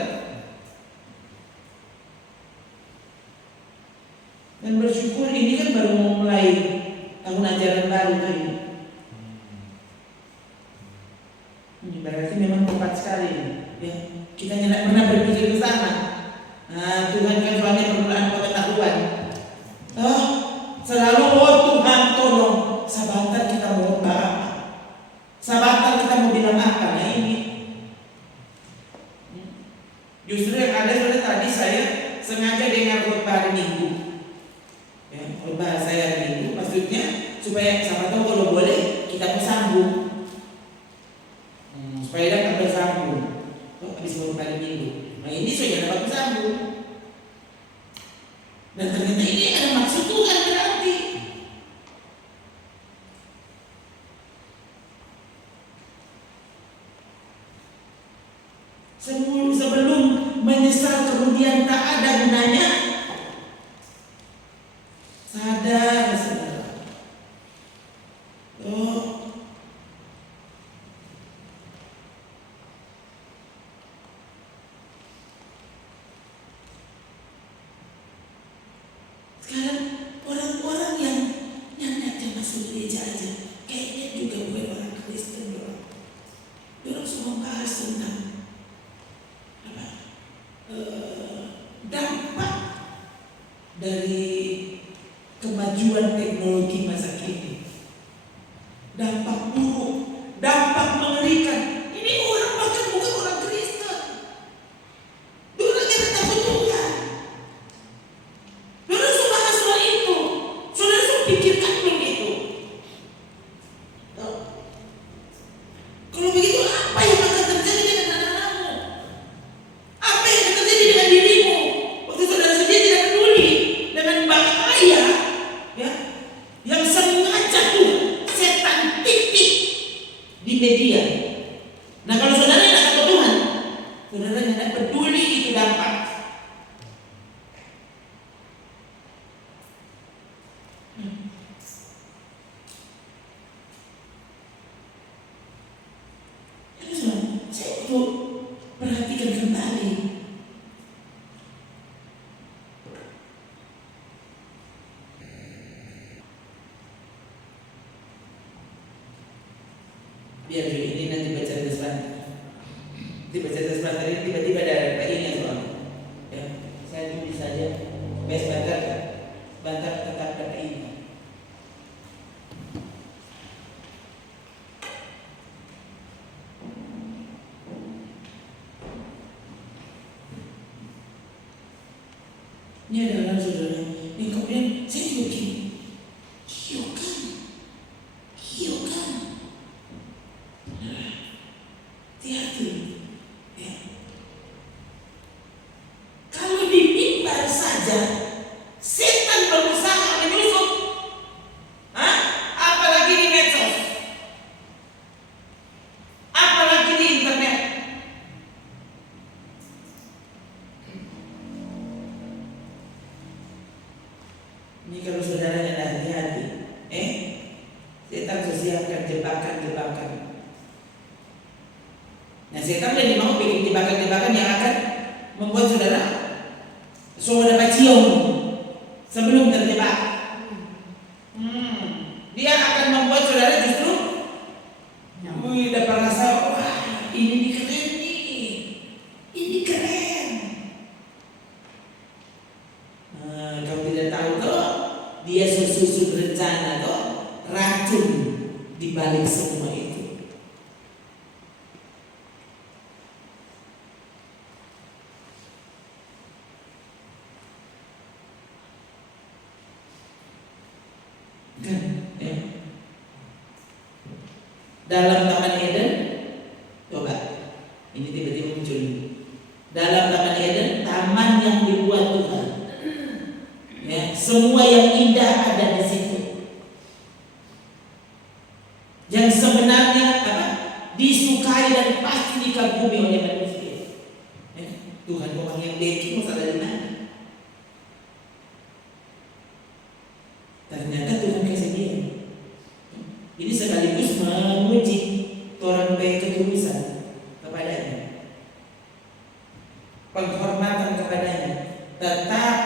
Dan bersyukur ini kan baru mau mulai tahun ajaran baru tuh ini. Ini berarti memang tepat sekali ya. Kita tidak pernah berpikir ke sana. Nah, Tuhan kan soalnya permulaan pengetahuan. Selalu Tuhan tolong. Sabatar kita mau apa? Sabatar kita mau bilang apa? Nah ini. Justru yang ada sudah tadi saya sengaja dengar khotbah hari Minggu. Ya, khotbah saya hari Minggu maksudnya supaya sama tahu kalau boleh kita bersambung. Supaya dapat bersambung. Habis khotbah hari Minggu. Nah ini sudah dapat bersambung. Dan ternyata ini ada maksud Tuhan berarti. Sebelum menyesal kemudian tak ada gunanya, sadar saudara. Sekarang orang-orang yang datang masuk gereja aja kayaknya juga bukan orang Kristen doang. Dorang semua bahas tentang dampak dari kemajuan teknologi masa kini, dampak buruk, dampak mengerikan. Ini orang bahkan bukan orang Kristen, dorang yang takut Tuhan. Dorang sudah bahas soal itu, sudah pikirkan begitu. Kalau begitu apa yang akan terjadi dengan anak-anakmu? Apa yang akan terjadi dengan dirimu? Waktu saudara sendiri tidak peduli dengan bahaya ya, yang sengaja tuh setan titip di media. Nah kalau saudara yang takut Tuhan, saudara tidak peduli itu dampak. Saya itu perhatikan kembali. Biar ini nanti baca sebentar. Dibaca sebentar ini tiba-tiba ada ini soalnya. Ya, saya tulis saja. Sebentar tetap ada ini. Ini adalah saudara yang kemudian saya juga begini. Kiokan. Hati-hati. Ya. Kalau di mimbar saja setan berusaha menyusup, apalagi di medsos, apalagi di internet. Ini kalau saudara tidak hati-hati, setan siapkan jebakan-jebakan. Nah setan jadi mau bikin jebakan-jebakan yang akan membuat saudara dapat cium sebelum terjebak. Dia akan membuat saudara justru dapat rasa, wah ini keren nih, ini keren. Kamu tidak tahu toh, dia susun rencana toh, racun di balik semua itu. Kan, ya. Dalam Taman Eden, coba ini tiba-tiba muncul. Dalam Taman Eden, taman yang dibuat Tuhan. Ya, semua yang indah ada di situ. Yang sebenarnya apa? dan pasti dikagumi oleh manusia. Tuhan orang yang baik masalah dari mana? Ternyata Tuhan kasih dia. Ini sekaligus menguji orang baik ketulusan kepadanya, penghormatan kepadanya. Tetap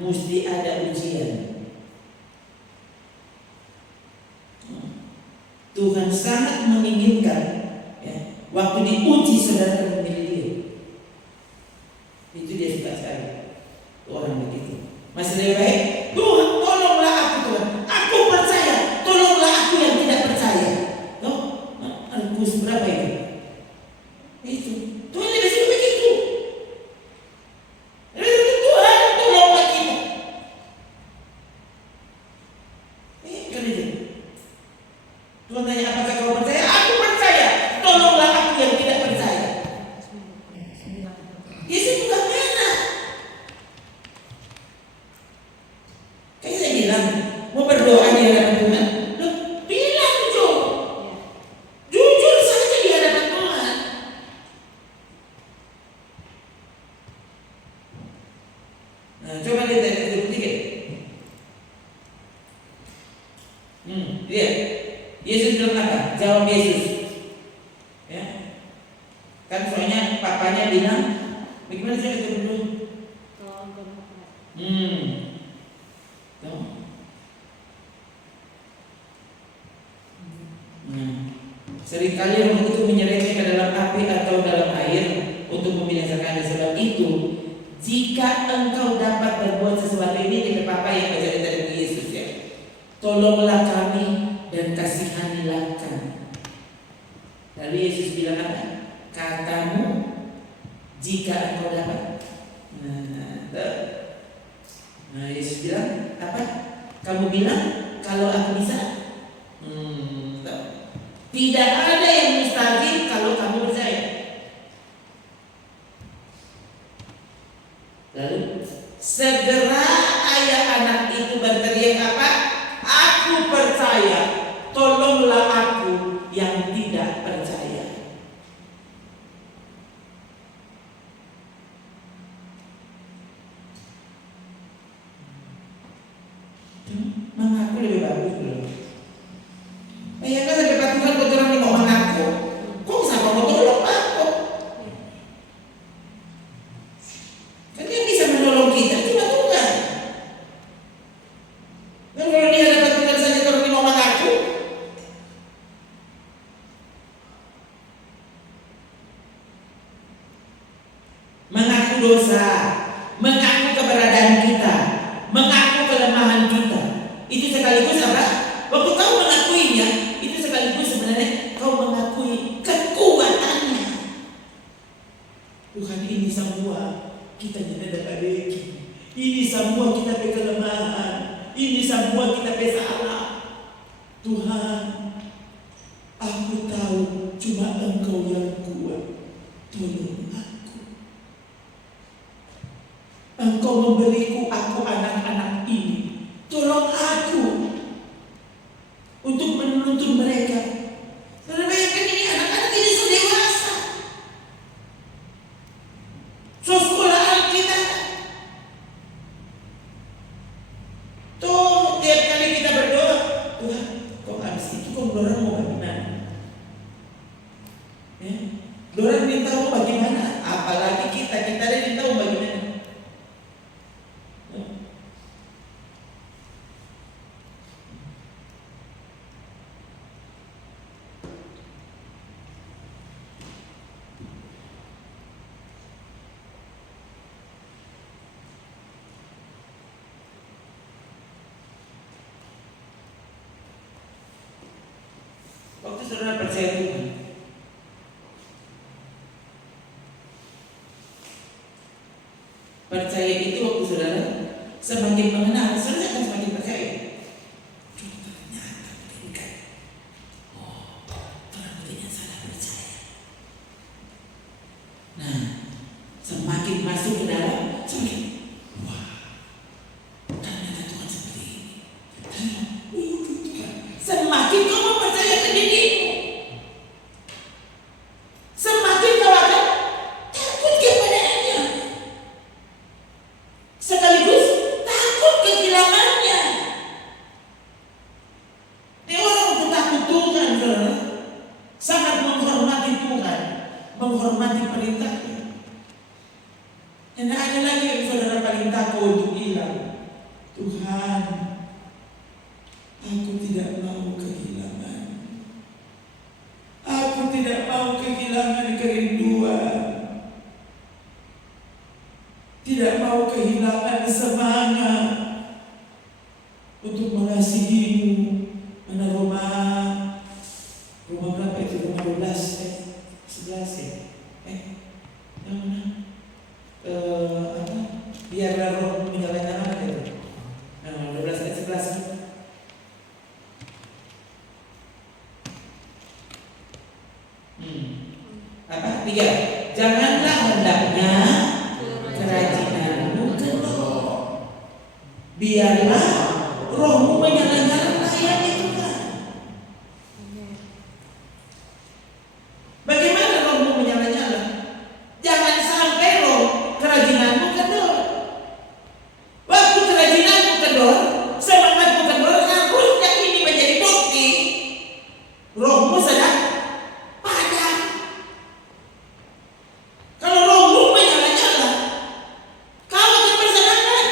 mesti ada ujian. Tuhan sangat menginginkan waktu diuji saudara memilih dia. Itu dia suka sekali. Orang begitu. Masih lebih baik, Tuhan tolonglah aku Tuhan. Aku percaya, tolonglah aku yang tidak percaya. Al-Qus berapa itu? Itu. Tuhan lebih suka begitu. Tuhan tolonglah kita. Kan itu. Tuhan tanya, apakah kau percaya? Aku percaya. Tolonglah aku yang tidak percaya. Yesus bukan enak. Kayak saya bilang, mau berdoa di hadapan Tuhan, bilang jujur saja di hadapan Tuhan. Nah, coba lihat ayat 23. Lihat. Yesus bilang apa? Jawab Yesus. Ya. Kan soalnya papanya bilang, bagaimana saya ketemu dulu? Seringkali orang itu menyerempet ke dalam api atau dalam air untuk membinasakan. Sebab itu, jika engkau dapat berbuat sesuatu ini, kita papa yang baca dari Yesus ya. Tolonglah kami dan kasihanilah kami. Lalu Yesus bilang apa? Katamu jika engkau dapat. Nah, Yesus bilang apa? Kamu bilang kalau aku bisa. Tidak ada yang mustahil kalau kamu percaya. Lalu segera ayah anak itu berteriak apa? Aku percaya, tolonglah aku yang tidak percaya. Mengaku lebih bagus belum? Ya kan lebih bagus kan orang ini mau mengaku. Kok sama mau tolong aku? Kan dia bisa menolong kita, cuma Tuhan. Dan kalau dia dapat Tuhan saja orang ini mau mengaku. Mengaku dosa, mengaku keberadaan kita, mengaku kelemahan kita. Itu sekaligus apa? Waktu kau mengakuinya, itu sekaligus sebenarnya kau mengakui kekuatannya. Tuhan, ini semua kita tidak baik. Ini semua kita kelemahan. Ini semua kita salah. Tuhan, aku tahu cuma Engkau yang kuat. Tolong aku. Engkau memberiku aku anak-anak ini. Tolong aku untuk menuntun mereka. Saudara bayangkan ini anak-anak ini sudah dewasa. So sekolah Alkitab. Tuh tiap kali kita berdoa, Tuhan, kok habis itu kok orang mau bagaimana? Orang minta mau bagaimana? Apalagi kita ada minta mau bagaimana? Waktu saudara percaya Tuhan, percaya itu waktu saudara semakin mengenal, saudara akan semakin percaya. Ternyata bukan. Orang punya salah percaya. Nah, semakin masuk ke dalam, semakin wah, ternyata Tuhan seperti ini. Tuhan, semakin kau mempercayakan dirimu. menghormati perintahnya. Dan ada lagi yang saudara paling takut untuk hilang. Tuhan, aku tidak mau kehilangan. Aku tidak mau kehilangan kerinduan. Tidak mau kehilangan semangat untuk mengasihimu. Mana rumah berapa itu? Rumah 11 ya? Yang mana? Biarlah roh menyalakan apa itu? 12 ayat 11. Apa? 3. Janganlah hendaknya kerajinanmu kendor. Biarlah rohmu menyala-nyala melayani Tuhan. Bagaimana rohmu menyala-nyala? Jangan sampai roh kerajinanmu kendor. Waktu kerajinanmu kendor, semangatmu kendor, harusnya ini menjadi bukti rohmu sedang padam. Kalau rohmu menyala-nyala, kau akan bersemangat.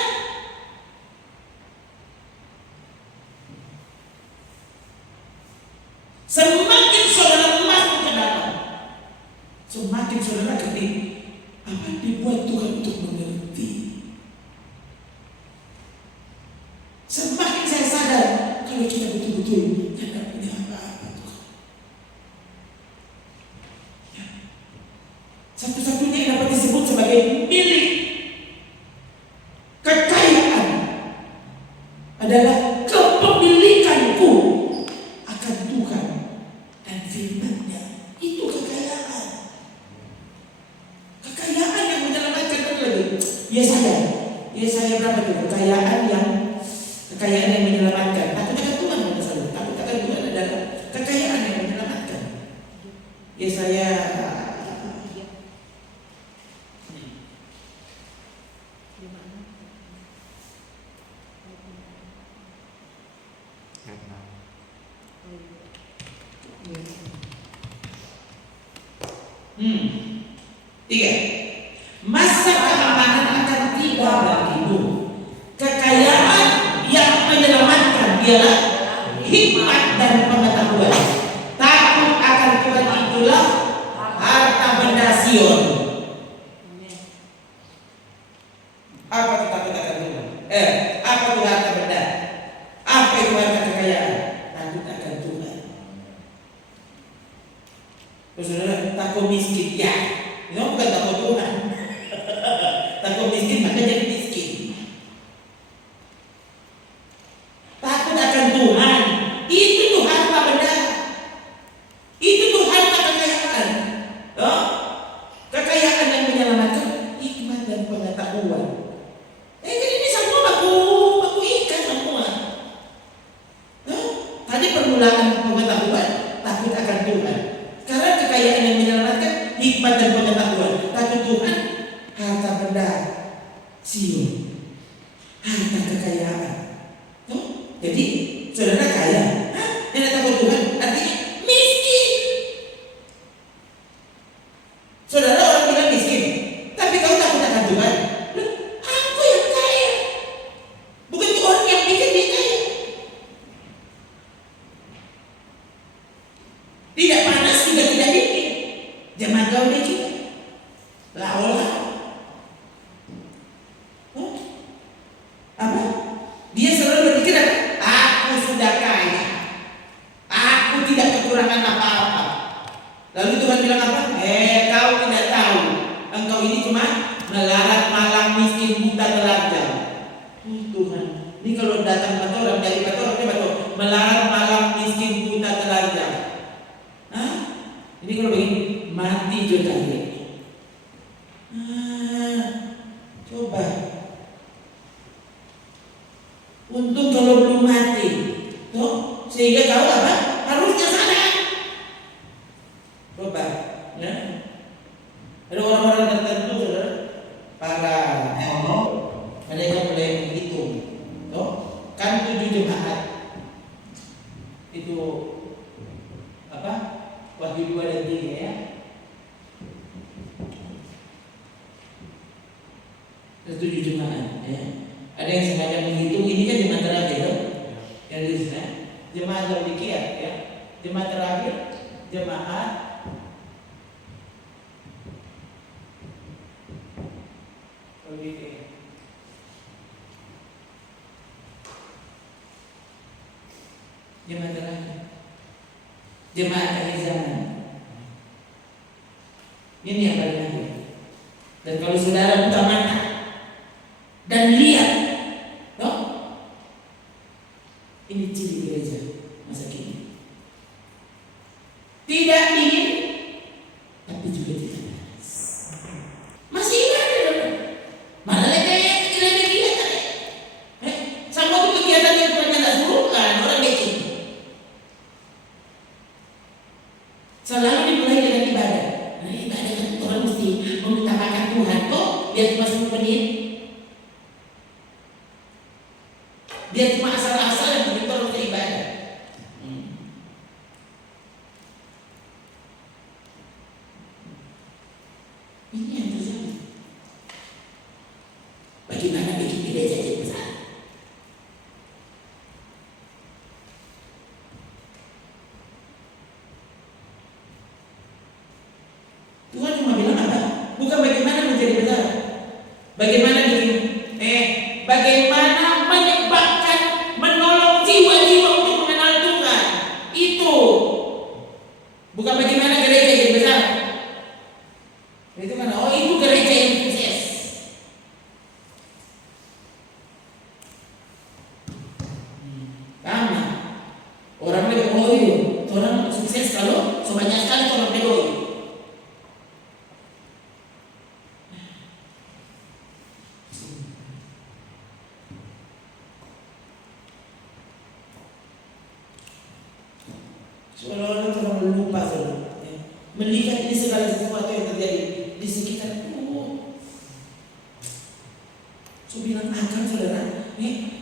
Semakin saudara masuk ke dalam, semakin saudara ketik apa dibuat Tuhan untuk mengerti. Semakin saya sadar kalau kita betul-betul tidak punya apa-apa Tuhan. Ya. Satu-satunya yang dapat disebut sebagai milik kekayaan adalah kepemilikanku akan Tuhan dan firman-Nya. Itu kekayaan. Kekayaan yang menyelamatkan lagi. Yesaya berapa itu? Kekayaan yang menyelamatkan. Takut akan Tuhan pada saat. Takut akan Tuhan adalah kekayaan yang menyelamatkan. Yesaya tiga. Masa keamanan akan tiba bagimu. Kekayaan yang menyelamatkan ialah hikmat dan pengetahuan. Takut akan Tuhan itulah harta benda Sion. Apa itu takut akan Tuhan? Apa itu harta benda? Apa itu harta kekayaan? Takut akan Tuhan. Saudara, takut miskin ya. Itu bukan takut Tuhan. Takut miskin maka jadi miskin. Takut akan Tuhan, itu tuh harta benda. Itu tuh harta kekayaan. Kekayaan yang menyelamatkan hikmat dan pengetahuan. Jadi ini semua baku ikan semua. Tadi permulaan pengetahuan, takut akan Tuhan. Sekarang kekayaan yang menyelamatkan hikmat dan pengetahuan. Takut Tuhan, harta benda Sion, harta kekayaan. Jadi saudara kaya, yang takut Tuhan artinya miskin. Saudara orang bilang miskin, tapi kau takut akan Tuhan. Aku yang kaya, bukan itu orang yang pikir dia kaya. Tidak panas juga tidak dingin. Zaman kau dia juga laolah. Apa? Dia selalu berpikir, aku sudah kaya, aku tidak kekurangan apa-apa. Lalu Tuhan bilang apa? Kau tidak tahu, engkau ini cuma melarat, malang, miskin, buta, telanjang. Tuhan, ini kalau datang orang dari orang dia betul melarat, malang, miskin, buta, telanjang. Ini kalau begini mati juga ya. Coba. Untung kalau belum mati, sehingga kau apa? Harusnya sadar. Coba, ya. Ada orang-orang tertentu, saudara, para mereka boleh menghitung, kan 7 jemaat itu apa? Wahyu 2 dan 3 ya. jemaat jemaat terakhir, jemaat akhir zaman. Ini yang paling akhir. Dan kalau saudara buka mata dan lihat, no? Ini ciri gereja masa kini. Tidak ingin, tapi juga tidak malas. Masih ada dong. Mana lagi kegiatan? Sama itu kegiatan yang pernah tidak suruhkan orang bikin. Selalu dimulai dengan ibadah. Nah, ibadah kan orang mesti mengutamakan Tuhan kok. Biar cuma 10 menit. Biar cuma asal-asal yang begitu orang beribadah. Ini yang terjadi. Bagaimana bikin gereja jadi besar? Tuhan cuma bilang apa? Bukan bagaimana menjadi besar. Bagaimana bagaimana menyebabkan menolong jiwa-jiwa untuk mengenal Tuhan. Itu bukan bagaimana gereja jadi besar. Itu kan itu gereja yang sukses. Sama orang bedoi, orang sukses kalau sebanyak sekali orang bedoi. Seolah-olah terlalu lupa melihat ini segala sesuatu yang terjadi di sekitar. So bilang akan saudara,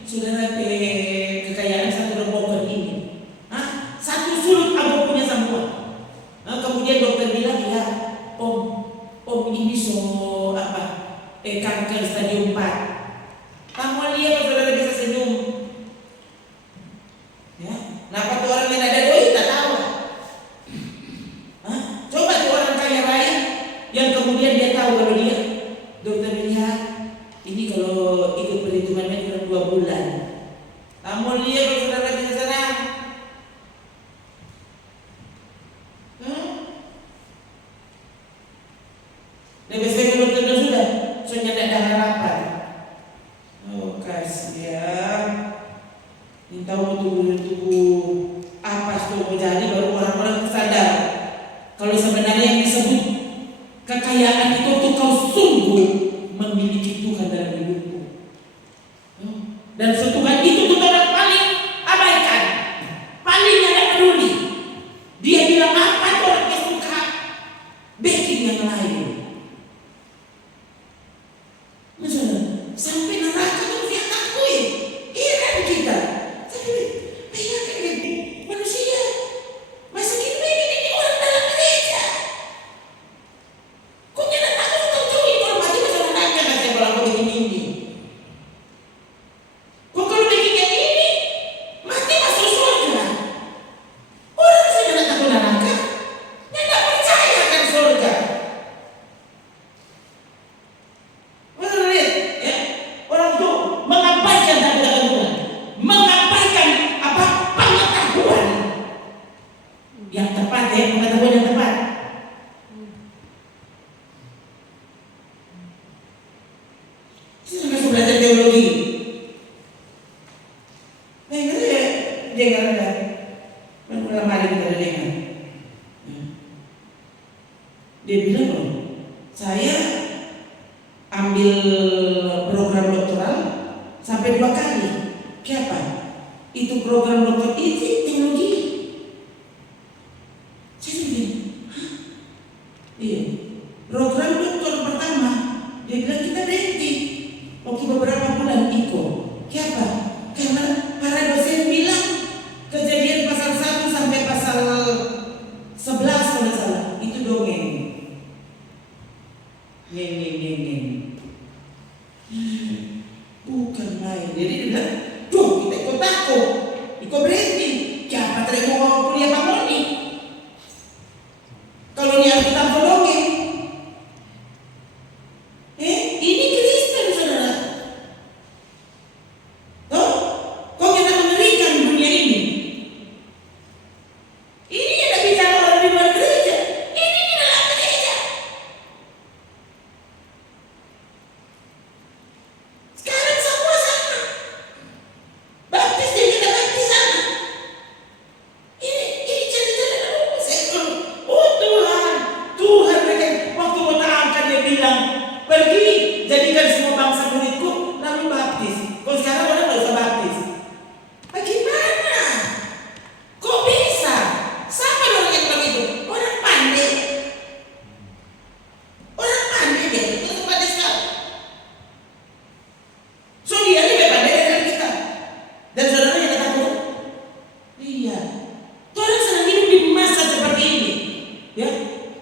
saudara kekayaan satu rombongan ini, satu sulut abang punya semua. Kemudian dokter bilang ya, om ini kanker stadium 4. Kamu lihat saudara bisa senyum. Ya, kenapa tuh orang yang ada doi tak tahu? Coba tuh orang kaya raya yang kemudian dia tahu kalau dia dokter lihat ini kalau ikut perhitungannya cuma 2 bulan. Kamu lihat kalau saudara bisa senang. Lebih sebagai dokter sudah, soalnya tidak ada harapan. Oh kasihan. Ini tahu tubuh apa yang terjadi baru orang-orang sadar kalau sebenarnya yang disebut kekayaan itu untuk kau sungguh memiliki Tuhan dalam hidupmu. Dan Tuhan itu tuh orang paling abaikan, paling tidak peduli. Dia bilang apa tuh orang yang suka bikin yang lain. Misalnya sampai neraka tuh dia takuin, iran kita. Manusia masa kini ini orang dalam gereja. Kok jangan takut tahu kalau mati masa neraka kan saya bilang begini ini. Kok kalau bikin ini mati masuk surga. Orang sudah tidak takut neraka, dia tidak percaya akan surga. Benar lihat ya, orang tuh mengabaikan takut akan Tuhan, mengabaikan pengetahuan yang tepat pengetahuan yang tepat. Saya sudah belajar teologi. Dia nggak ada. Malam hari kita ada dengar. Dia bilang loh, saya ambil program doktoral sampai 2 kali. Kenapa? Itu program dokter itu teknologi. Saya bilang, iya. Program dokter pertama, dia bilang kita berhenti. Oke beberapa bulan ikut. Kenapa? Karena para dosen bilang kejadian pasal 1 sampai pasal 11 kalau salah itu dongeng. Neng. Bukan main. Jadi dia bilang, kita ikut takut, ikut berhenti. Siapa terima mau kuliah Pak Moni?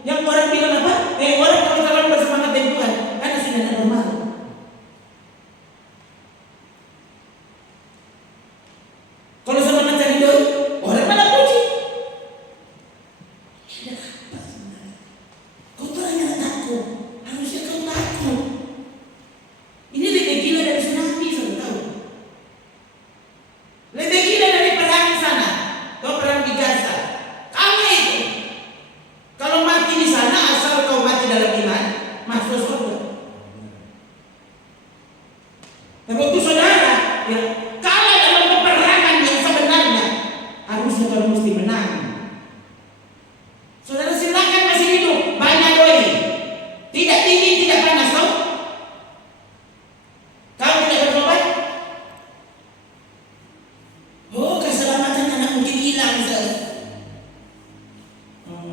Yang orang bilang apa? Orang kalau terlalu bersemangat dengan Tuhan, karena sudah tidak normal. Kalau semangat cari doi, orang malah puji. Ini ada apa sebenarnya? Kau tuh hanya takut. Harusnya kau takut. Ini lebih gila dari tsunami, saudara tahu? Lebih gila dari perang di sana. Kau perang di Gaza. Kamu itu. Kalau mati di sana, asal kau mati dalam iman, masuk surga. Tapi untuk saudara, ya, kalau dalam peperangan yang sebenarnya, harusnya kau mesti menang. Saudara silakan masih hidup, banyak doi. Tidak dingin, tidak panas, tahu? Kau tidak bertobat? Oh, keselamatan anak mungkin hilang, saudara.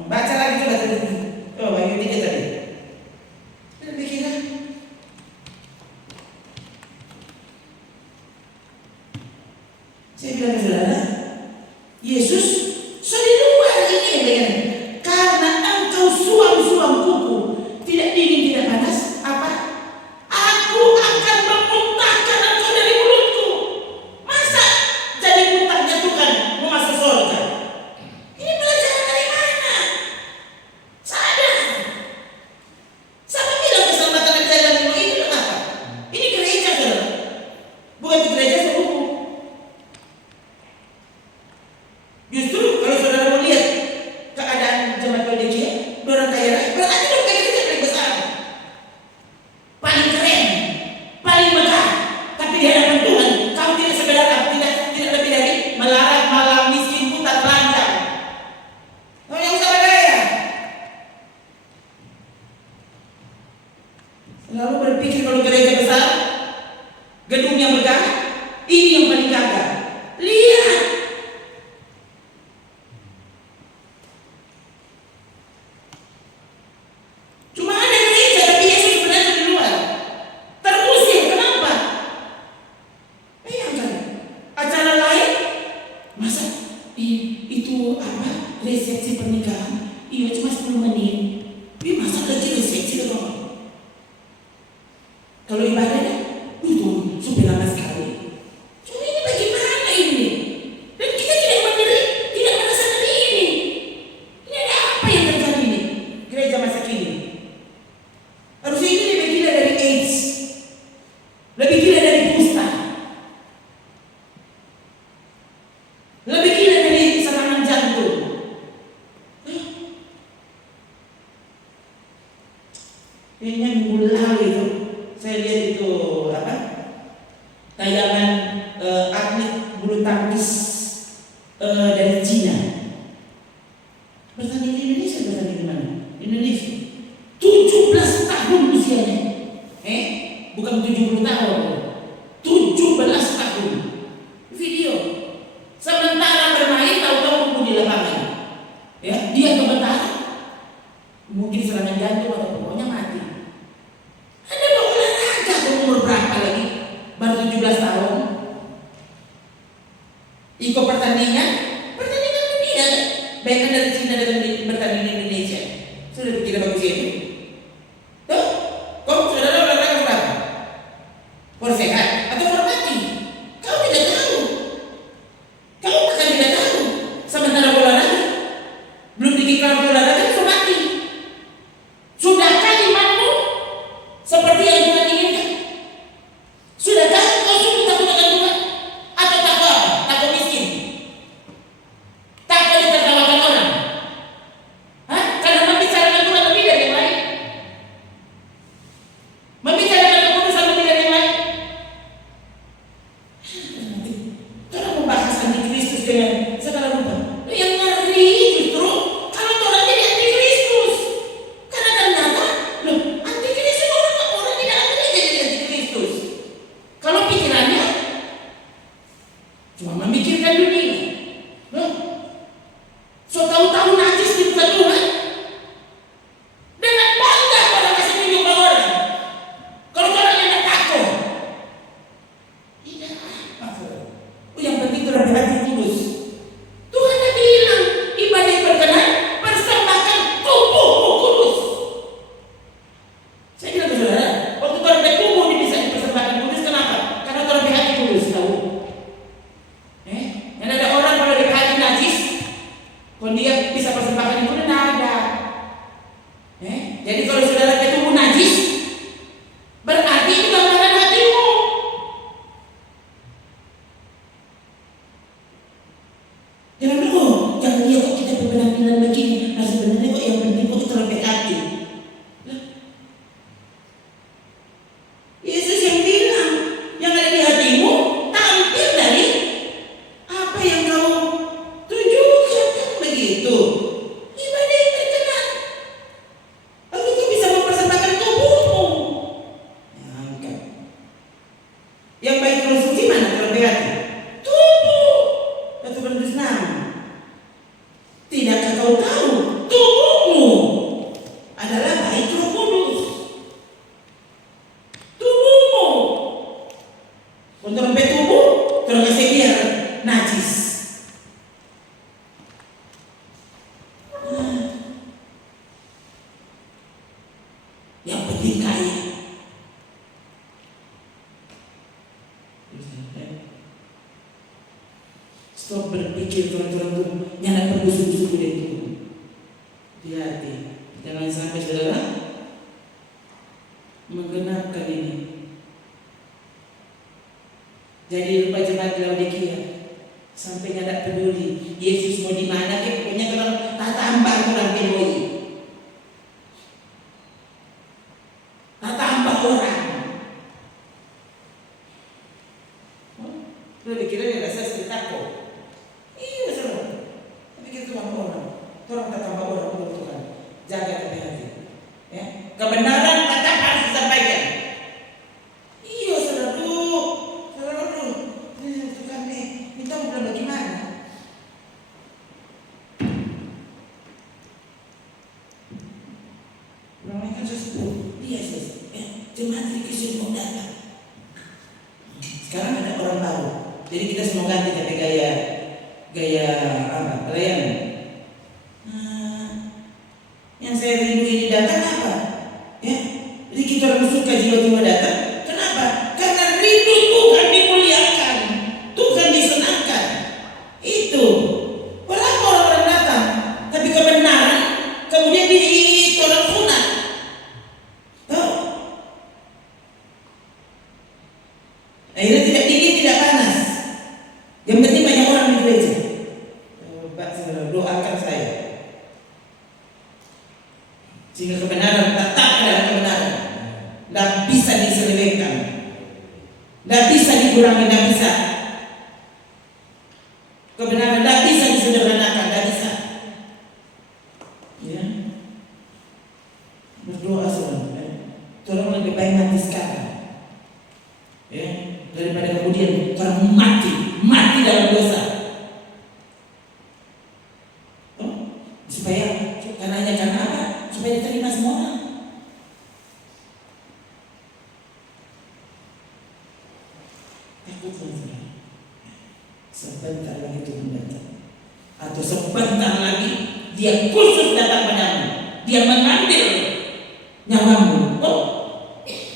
Baca lagi coba tadi. Oh, ayat 3 tadi. Lebih kira. Saya bilang ke saudara, Yesus sudah luar ini dengan karena engkau suam-suam kuku, tidak dingin tidak panas, apa? Aku akan memuntahkan engkau dari mulutku. Masa jadi muntahnya Tuhan mau masuk surga? Ini pelajaran dari mana? Sadar. Sama bilang keselamatan yang saya dalam ini kenapa? Ini gereja, saudara. Bukan gereja sebuku. Justru kalau saudara mau lihat keadaan jemaat Laodikia, orang kaya raya, berarti dong kayak gereja paling besar, paling keren, paling megah. Tapi di hadapan Tuhan, kamu tidak sebenarnya tidak lebih dari melarat, malam, miskin, buta, telanjang. Kau yang usah bergaya. Selalu berpikir kalau gereja besar, gedungnya megah, ini yang paling gagah. Lihat. Cuma ada gereja, tapi Yesus sebenarnya di luar. Terusir, kenapa? Bayangkan, acara lain, masa itu apa? Resepsi pernikahan, iya cuma 10 menit. Tapi masa lagi resepsi dong? Kalau ibadahnya, itu supaya lama sekali. Cuma ini bagaimana ini? Dan kita tidak merasakan ini. Ini ada apa yang terjadi ini? Gereja masa kini. Harusnya ini lebih gila dari AIDS, lebih gila dari kusta, lebih gila dari serangan jantung. Kayaknya minggu lalu itu saya lihat itu apa? Tayangan atlet bulu tangkis dari Cina. Bertanding di Indonesia, bertanding di mana? Indonesia. 17 tahun usianya. Bukan 70 tahun. 17 tahun. Video. Sementara bermain tahu-tahu kumpul di lapangan. Ya, dia gemetar. Mungkin serangan jantung atau pokoknya mati. Anda mau olahraga umur berapa lagi? Baru 17 tahun. Ikut pertandingan dunia. Bayangkan dari Cina datang bertanding di Indonesia. Sudah dikira bagus lebih kaya. Stop berpikir teman-teman tuh nyala berbusuk-busuk itu. Hati-hati, jangan sampai saudara menggenapkan ini. Jadi lupa jemaat Laodikia sampai nggak peduli Yesus mau di mana, pokoknya kalau tak tambah orang peduli, tak tambah orang. Lu dikira dia rasa cerita kok? Iya saudara, tapi kita cuma orang tak tambah orang Tuhan. Jaga hati-hati. Ya, kebenaran tetap harus disampaikan. Iya saudara tuh. Kita udah bagaimana? Orang kan sesuatu dia jemaat dikasih mau datang. Sekarang ada orang baru, jadi kita semua ganti tapi gaya apa? Pelayanan. Yang saya rindu ini datang apa? Ya, jadi kita harus suka jiwa-jiwa datang. Kenapa? Karena rindu Tuhan dimuliakan, Tuhan disenangkan. Itu. Berapa orang datang, tapi kebenaran kemudian ditolak sunat. Tahu? Akhirnya tidak dingin, tidak panas. Yang penting banyak orang di gereja. Coba saudara doakan saya, sehingga kebenaran tetap adalah kebenaran, tidak bisa diselewengkan, tidak bisa dikurangi, tidak bisa. Kebenaran tidak bisa disederhanakan, tidak bisa. Ya, berdoa saudara, tolong lebih baik mati sekarang, ya, daripada kemudian orang mati dalam dosa. Supaya karena apa? Supaya diterima semua orang. Takut saudara. Sebentar lagi Tuhan datang, atau sebentar lagi Dia khusus datang padamu. Dia mengambil nyawamu.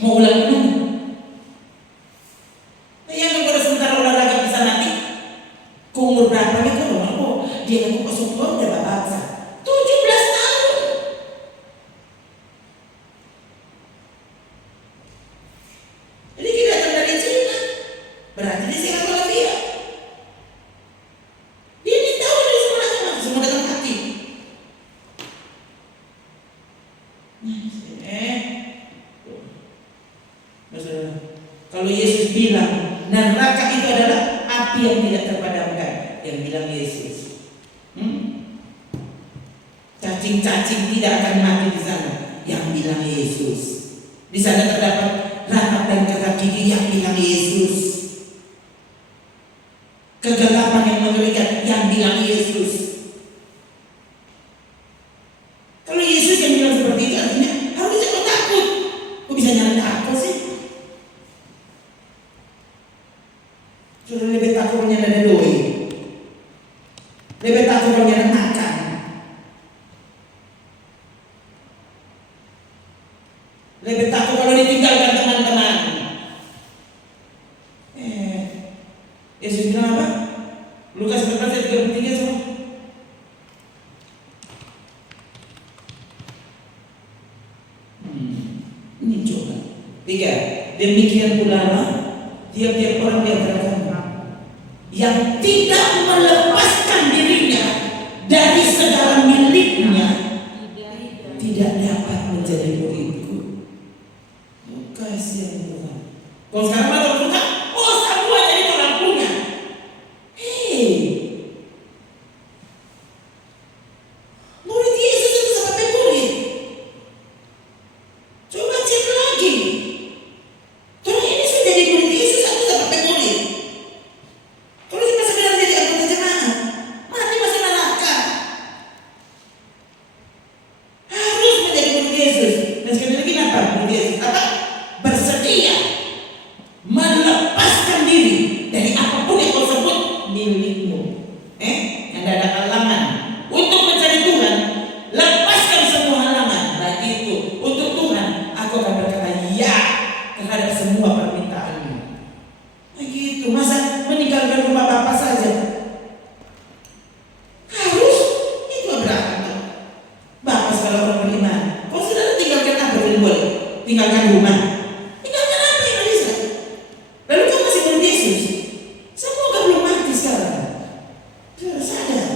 Mau ulang mana? Yang kalau sebentar olahraga bisa mati. Kau umur berapa nih kau? Dia ngaku kosong udah bapak 17 tahun. Jadi kita datang dari Cina, berarti dia sehat walafiat. Dia ini tahu dari semua datang mati. Kalau Yesus bilang neraka itu adalah api yang tidak terpadamkan, yang bilang Yesus. Cacing-cacing tidak akan mati di sana, yang bilang Yesus. Di sana terdapat ratapan dan kakak gigi, yang bilang Yesus. Kegelapan yang mengerikan, yang bilang Yesus. Kalau Yesus yang bilang seperti itu, artinya harusnya kau takut. Kau bisa nyalain apa sih? Sudah lebih takut menyalain doi, lebih takut menyalain makan. Lebih takut kalau ditinggalkan teman-teman. Yesus bilang apa? Lukas 14 ayat 33 semua. Ini coba. 3. Demikian pula tiap-tiap orang di antara kamu yang tidak melepaskan dirinya dari segala miliknya tidak dapat menjadi muridku. Kasihan Tuhan. Kalau sekarang ada Tuhan, semua jadi orang punya. Murid Yesus itu seperti murid. Coba cek lagi. Kalau ini sudah jadi murid Yesus, aku seperti murid. Kalau cuma sekedar jadi anggota jemaat, mati masih neraka. Harus menjadi murid Yesus. Dan sekali lagi apa? Murid Yesus apa? Bersedia tinggalkan rumah. Tinggalkan apa yang bisa? Lalu kau masih ikut Yesus? Semoga belum mati sekarang. Saudara sadar.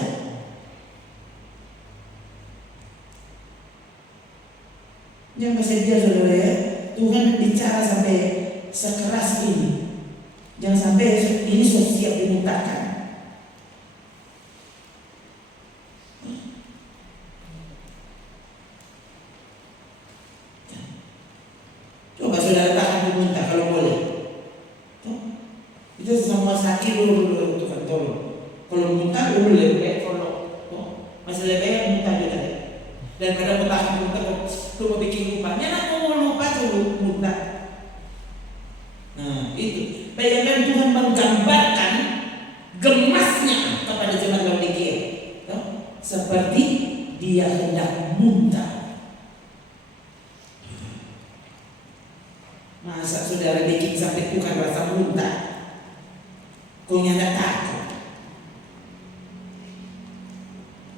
Jangan bersedia saudara ya. Tuhan bicara sampai sekeras ini. Jangan sampai ini sudah siap dimuntahkan. Coba saudara tahan memuntah kalau boleh. Itu semua sakit dulu Tuhan tolong. Kalau muntah dulu lebih baik tolong. Masih lebih baik muntah juga. Daripada muntah coba bikin lupa. Nyana mau lupa dulu muntah. Nah itu. Bayangkan Tuhan menggambarkan gemasnya kepada jemaat Laodikia. Seperti dia hendak muntah. Masa saudara bikin sampai Tuhan rasa muntah? Kau nyata takut.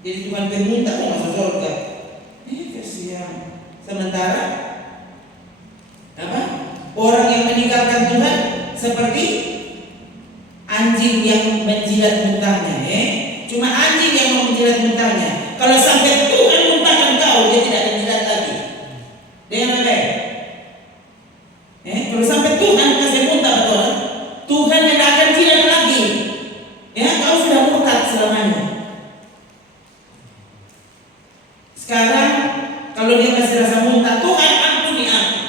Jadi Tuhan bermuntah kok masuk surga. Kasihan. Sementara apa? Orang yang meninggalkan Tuhan seperti anjing yang menjilat muntahnya. Cuma anjing yang mau menjilat muntahnya. Kalau sampai Tuhan muntahkan kau, dia tidak akan menjilat lagi. Dengan apa? Kalau sampai Tuhan kasih muntah betul, Tuhan tidak akan jilat lagi. Kau sudah murtad selamanya. Sekarang kalau dia masih rasa muntah, Tuhan ampuni aku.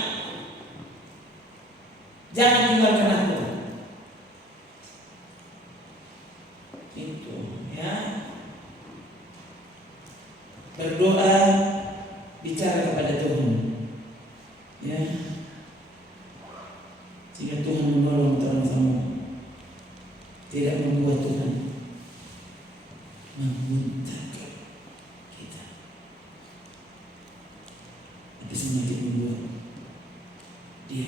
Jangan tinggalkan aku. Itu ya. Berdoa, bicara kepada Tuhan. Ya. Jika Tuhan menolong terang-terang, tidak membuat Tuhan memuntahkan kita, tapi semakin membuat Dia